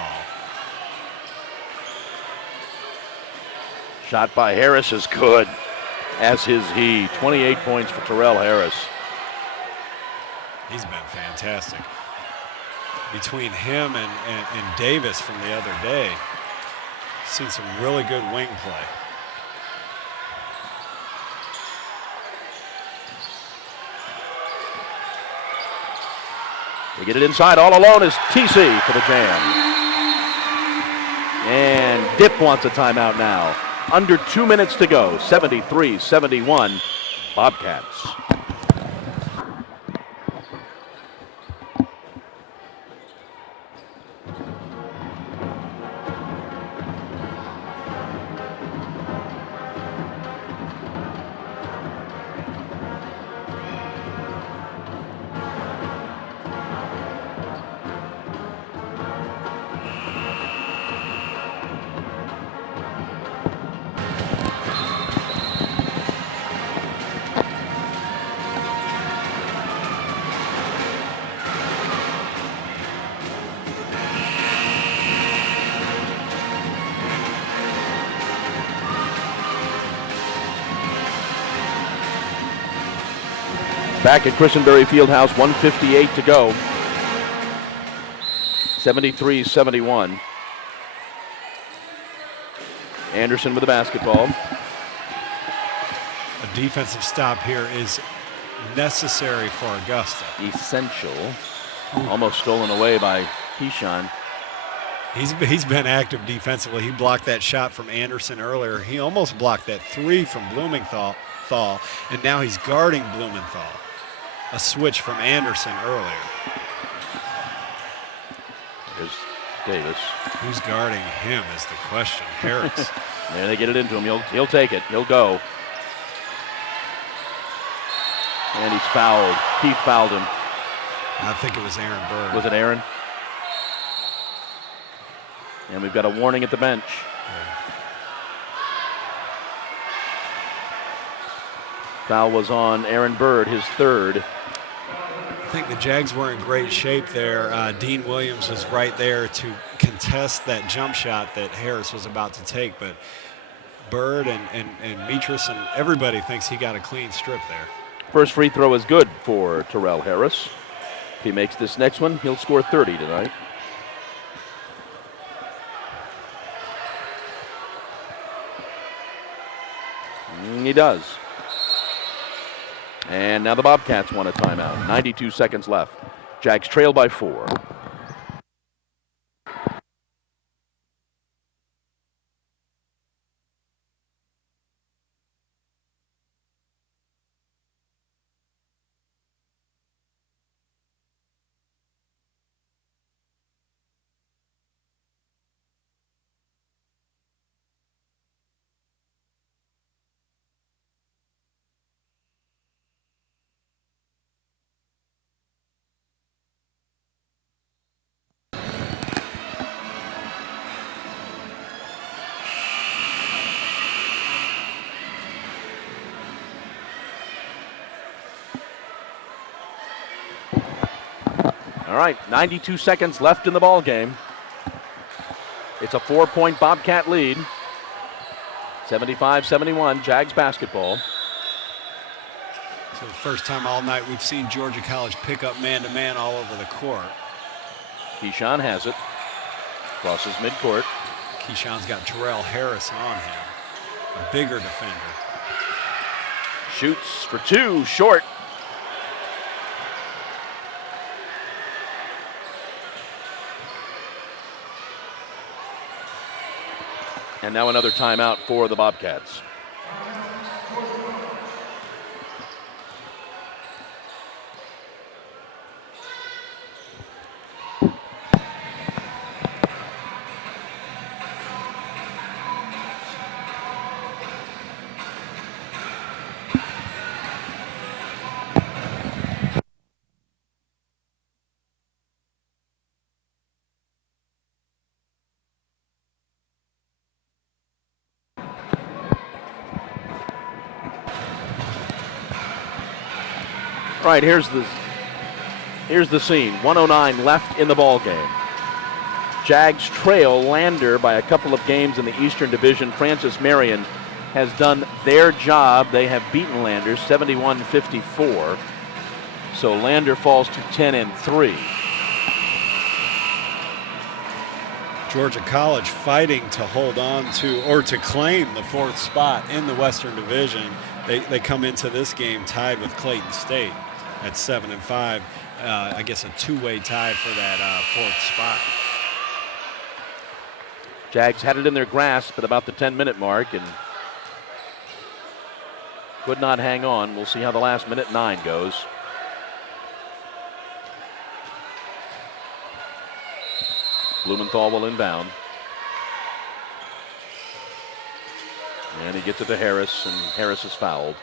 Shot by Harris is good, as is he. 28 points for Terrell Harris. He's been fantastic. Between him and Davis from the other day, seen some really good wing play. They get it inside. All alone is TC for the jam. And Dip wants a timeout now. Under 2 minutes to go. 73-71 Bobcats. Back at Christenberry Fieldhouse, 1:58 to go. 73-71. Anderson with the basketball. A defensive stop here is necessary for Augusta. Essential. Almost stolen away by Keyshawn. He's been active defensively. He blocked that shot from Anderson earlier. He almost blocked that 3 from Blumenthal, and now he's guarding Blumenthal. A switch from Anderson earlier. There's Davis. Who's guarding him is the question. Harris. There they get it into him. He'll take it. He'll go. And he's fouled. Keith fouled him. I think it was Aaron Bird. Was it Aaron? And we've got a warning at the bench. Foul was on Aaron Bird, his third. I think the Jags were in great shape there. Dean Williams was right there to contest that jump shot that Harris was about to take, but Bird and Metris and everybody thinks he got a clean strip there. First free throw is good for Terrell Harris. If he makes this next one, he'll score 30 tonight. And he does. And now the Bobcats want a timeout. 92 seconds left. Jags trail by 4. All right, 92 seconds left in the ball game. It's a 4-point Bobcat lead. 75-71, Jags basketball. So the first time all night we've seen Georgia College pick up man-to-man all over the court. Keyshawn has it. Crosses midcourt. Keyshawn's got Terrell Harris on him, a bigger defender. Shoots for two, short. And now another timeout for the Bobcats. All right, here's the scene. 109 left in the ball game. Jags trail Lander by a couple of games in the Eastern Division. Francis Marion has done their job. They have beaten Lander 71-54. So Lander falls to 10-3. Georgia College fighting to hold on to or to claim the fourth spot in the Western Division. They come into this game tied with Clayton State at 7-5. I guess a two-way tie for that fourth spot. Jags had it in their grasp at about the 10-minute mark and could not hang on. We'll see how the last minute 9 goes. Blumenthal will inbound. And he gets it to Harris, and Harris is fouled.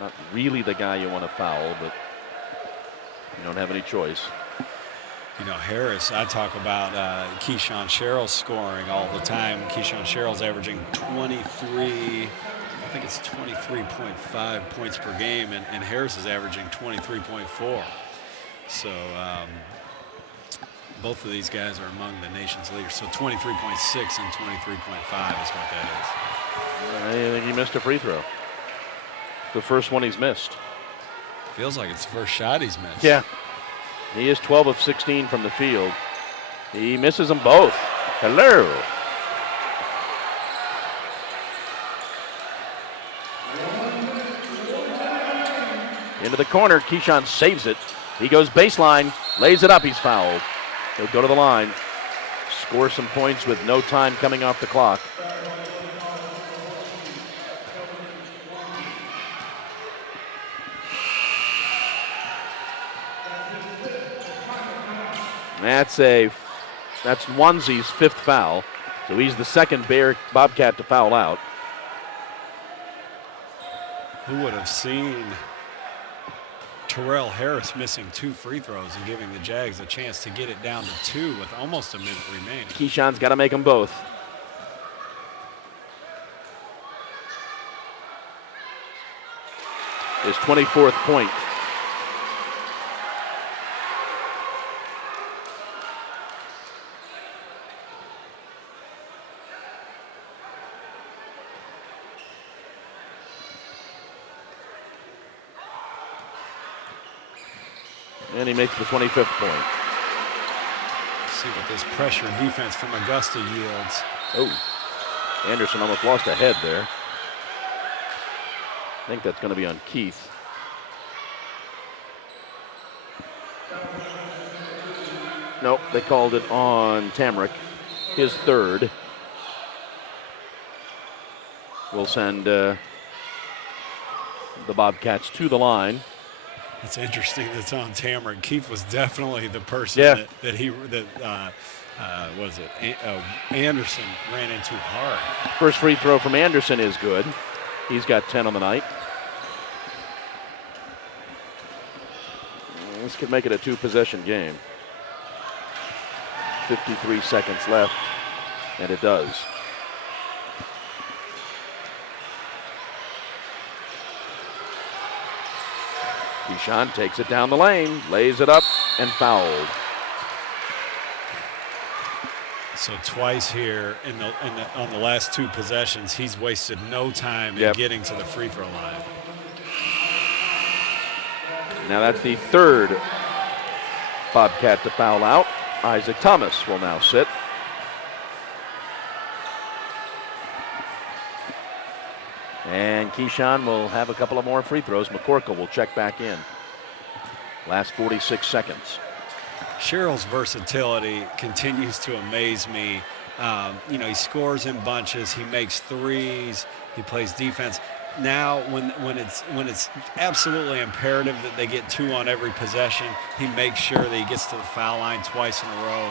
Not really the guy you want to foul, but you don't have any choice. You know, Harris, I talk about Keyshawn Sherrill scoring all the time. Keyshawn Sherrill's averaging 23, I think it's 23.5 points per game, and Harris is averaging 23.4. So both of these guys are among the nation's leaders. So 23.6 and 23.5 is what that is. I think he missed a free throw. The first one he's missed. Feels like it's the first shot he's missed. Yeah. He is 12 of 16 from the field. He misses them both. Hello. Into the corner. Keyshawn saves it. He goes baseline, lays it up. He's fouled. He'll go to the line, score some points with no time coming off the clock. That's Onesie's 5th foul. So he's the second Bobcat to foul out. Who would have seen Terrell Harris missing 2 free throws and giving the Jags a chance to get it down to 2 with almost a minute remaining? Keyshawn's got to make them both. His 24th point. And he makes the 25th point. Let's see what this pressure defense from Augusta yields. Oh, Anderson almost lost a head there. I think that's going to be on Keith. Nope, they called it on Tamrick, his 3rd. We'll send the Bobcats to the line. It's interesting that's on Tamrick. Keith was definitely the person Anderson ran into hard. First free throw from Anderson is good. He's got 10 on the night. This could make it a 2-possession game. 53 seconds left, and it does. Keyshawn takes it down the lane, lays it up, and fouled. So twice here on the last 2 possessions, he's wasted no time in getting to the free throw line. Now that's the 3rd Bobcat to foul out. Isaac Thomas will now sit. And Keyshawn will have a couple of more free throws. McCorkle will check back in. Last 46 seconds. Sherrill's versatility continues to amaze me. He scores in bunches. He makes threes. He plays defense. Now, when it's absolutely imperative that they get 2 on every possession, he makes sure that he gets to the foul line twice in a row.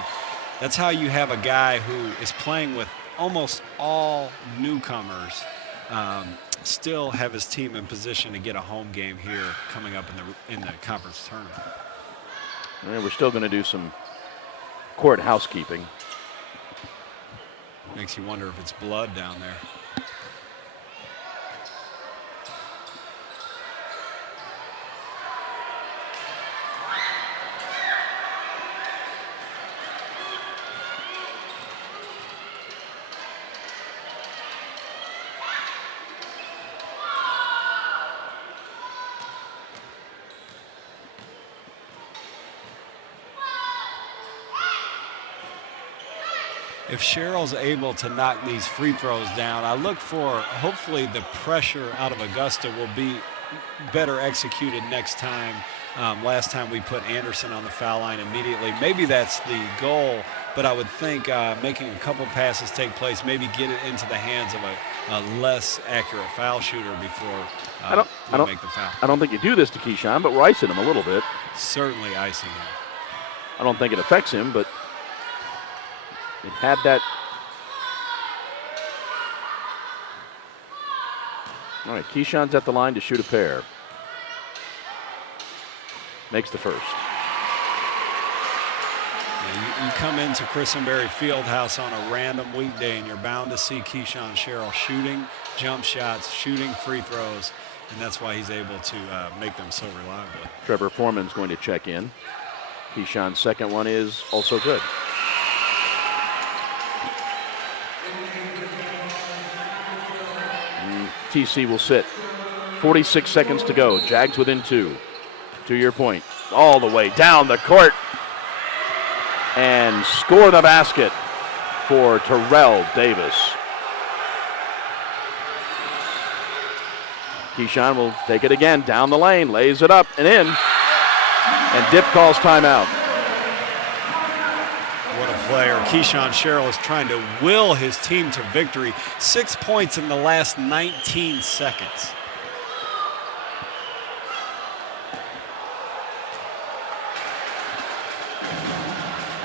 That's how you have a guy who is playing with almost all newcomers still have his team in position to get a home game here coming up in the conference tournament. And we're still going to do some court housekeeping. Makes you wonder if it's blood down there. If Sherrill's able to knock these free throws down, I look for hopefully the pressure out of Augusta will be better executed next time. Last time we put Anderson on the foul line immediately. Maybe that's the goal, but I would think making a couple passes take place, maybe get it into the hands of a less accurate foul shooter before we make the foul. I don't think you do this to Keyshawn, but we're icing him a little bit. Certainly icing him. I don't think it affects him, but it had that. All right, Keyshawn's at the line to shoot a pair. Makes the first. You come into Christenberry Fieldhouse on a random weekday and you're bound to see Keyshawn Sherrill shooting jump shots, shooting free throws, and that's why he's able to make them so reliably. Trevor Foreman's going to check in. Keyshawn's second one is also good. TC will sit. 46 seconds to go. Jags within 2. To your point. All the way down the court. And score the basket for Terrell Davis. Keyshawn will take it again down the lane. Lays it up and in. And Dip calls timeout. What a player. Keyshawn Sherrill is trying to will his team to victory. 6 points in the last 19 seconds.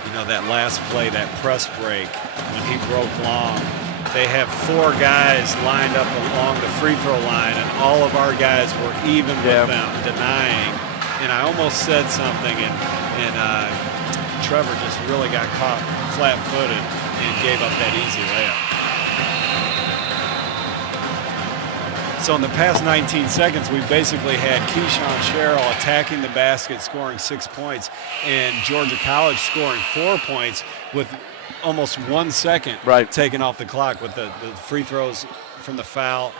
You know, that last play, that press break, when he broke long, they have 4 guys lined up along the free throw line, and all of our guys were even with them, denying. And I almost said something, and Trevor just really got caught flat-footed and gave up that easy layup. So in the past 19 seconds, we basically had Keyshawn Sherrill attacking the basket, scoring 6 points, and Georgia College scoring 4 points with almost 1 second taken off the clock with the free throws from the foul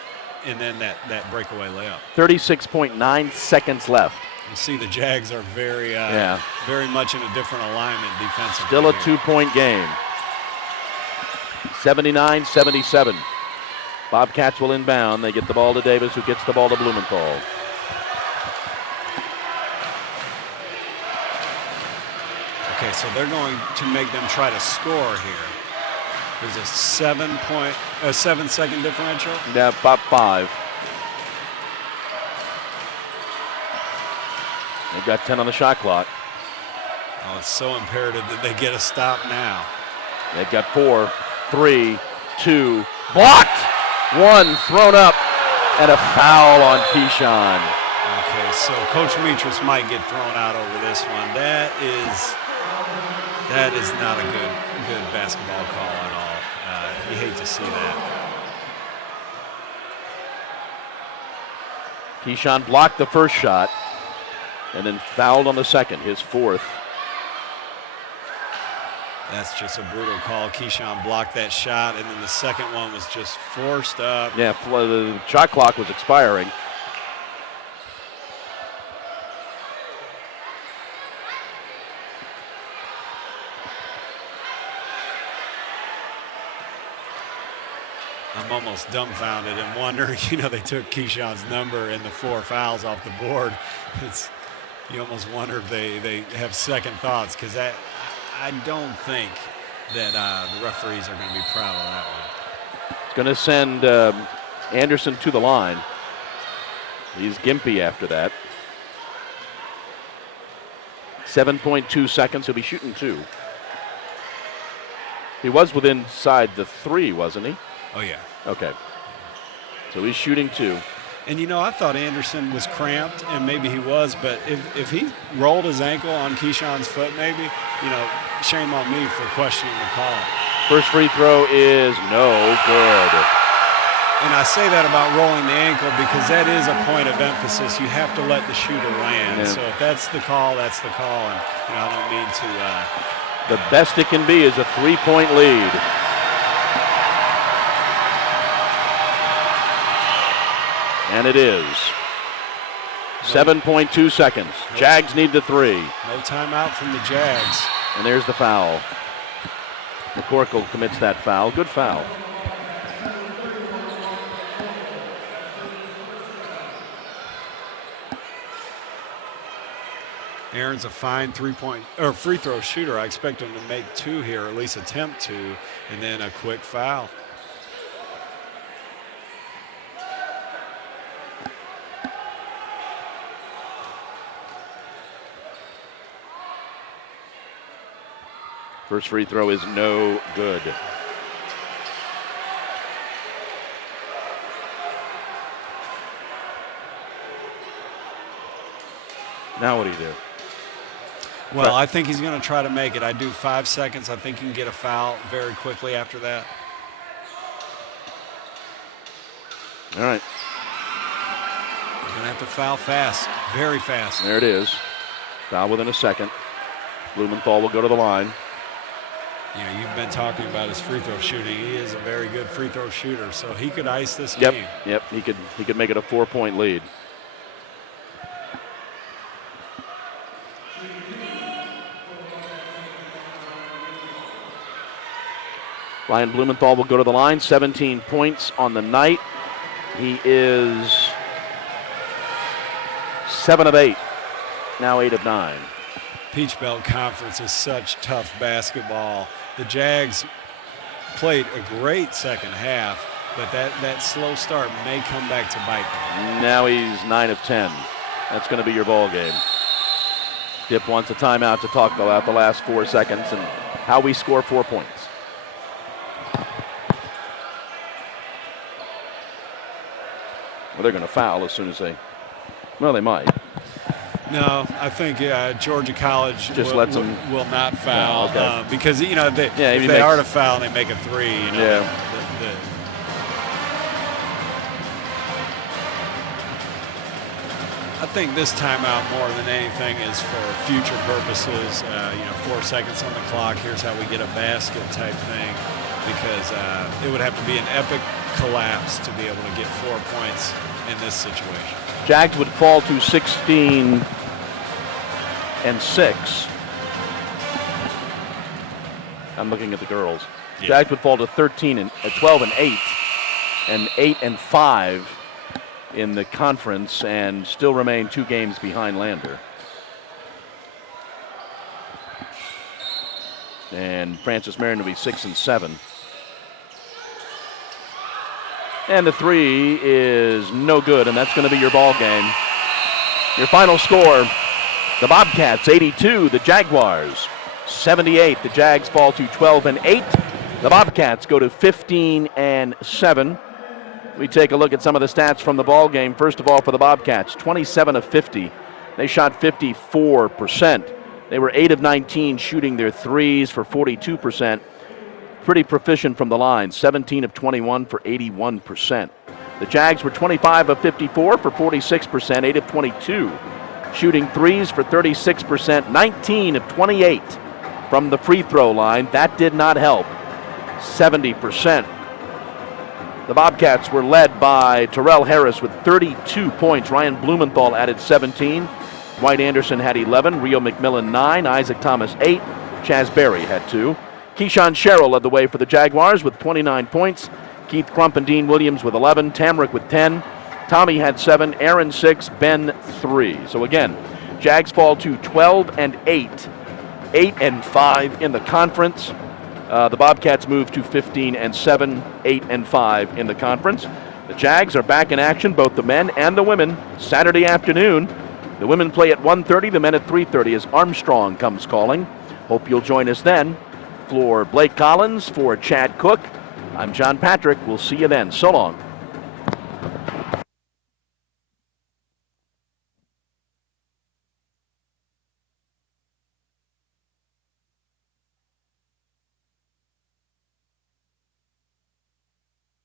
and then that breakaway layup. 36.9 seconds left. You see the Jags are very much in a different alignment defensively. Still a 2-point game. 79-77. Bobcats will inbound. They get the ball to Davis, who gets the ball to Blumenthal. Okay, so they're going to make them try to score here. There's a 7-second differential. Yeah, about 5. They've got 10 on the shot clock. Oh, it's so imperative that they get a stop now. They've got 4, 3, 2, blocked. 1 thrown up, and a foul on Keyshawn. Okay, so Coach Metris might get thrown out over this one. That is not a good basketball call at all. You hate to see that. Keyshawn blocked the first shot. and then fouled on the second, his fourth. That's just a brutal call. Keyshawn blocked that shot, and then the second one was just forced up. Yeah, the shot clock was expiring. I'm almost dumbfounded and wondering, they took Keyshawn's number and the 4 fouls off the board. You almost wonder if they have second thoughts, because I don't think that the referees are going to be proud of that one. It's going to send Anderson to the line. He's gimpy after that. 7.2 seconds. He'll be shooting 2. He was within inside the 3, wasn't he? Oh, yeah. Okay. So he's shooting 2. And, I thought Anderson was cramped, and maybe he was, but if he rolled his ankle on Keyshawn's foot maybe, shame on me for questioning the call. First free throw is no good. And I say that about rolling the ankle because that is a point of emphasis. You have to let the shooter land. Yeah. So if that's the call, that's the call. And, I don't mean to. The best it can be is a 3-point lead. And it is. 7.2 seconds. Jags need the 3. No timeout from the Jags. And there's the foul. McCorkle commits that foul. Good foul. Aaron's a fine free throw shooter. I expect him to make 2 here, or at least attempt to, and then a quick foul. First free throw is no good. Now what do you do? Well, I think he's going to try to make it. I do 5 seconds. I think he can get a foul very quickly after that. All right. He's going to have to foul fast, very fast. There it is. Foul within a second. Blumenthal will go to the line. You've been talking about his free throw shooting. He is a very good free throw shooter, so he could ice this game. Yep. He could make it a 4-point lead. Ryan Blumenthal will go to the line. 17 points on the night. He is 7 of 8. Now 8 of 9. Peach Belt Conference is such tough basketball. The Jags played a great second half, but that slow start may come back to bite them. Now he's 9 of 10. That's going to be your ball game. Dip wants a timeout to talk about the last 4 seconds and how we score 4 points. Well, they're going to foul as soon as they might. No, I think Georgia College Just lets them will not foul because if he they are to foul and they make a 3. I think this timeout more than anything is for future purposes. 4 seconds on the clock. Here's how we get a basket type thing, because it would have to be an epic collapse to be able to get 4 points in this situation. Jags would fall to 16 and 6. I'm looking at the girls. Yeah. Jags would fall to 12 and 8, and 8 and 5 in the conference, and still remain 2 games behind Lander. And Francis Marion will be 6 and 7. And the 3 is no good, and that's going to be your ball game. Your final score, the Bobcats 82, the Jaguars 78. The Jags fall to 12 and 8. The Bobcats go to 15 and 7. We take a look at some of the stats from the ball game. First of all, for the Bobcats, 27 of 50. They shot 54%. They were 8 of 19 shooting their threes for 42%. Pretty proficient from the line, 17 of 21 for 81%. The Jags were 25 of 54 for 46%, 8 of 22 shooting threes for 36%, 19 of 28 from the free throw line. That did not help. 70%. The Bobcats were led by Terrell Harris with 32 points. Ryan Blumenthal added 17. Dwight Anderson had 11. Rio McMillan 9. Isaac Thomas 8. Chaz Berry had 2. Keyshawn Sherrill led the way for the Jaguars with 29 points. Keith Crump and Dean Williams with 11. Tamrick with 10. Tommy had 7. Aaron 6. Ben 3. So again, Jags fall to 12 and 8. 8 and 5 in the conference. The Bobcats move to 15 and 7, 8 and 5 in the conference. The Jags are back in action, both the men and the women, Saturday afternoon. The women play at 1:30, the men at 3:30 as Armstrong comes calling. Hope you'll join us then. For Blake Collins, for Chad Cook, I'm John Patrick. We'll see you then. So long.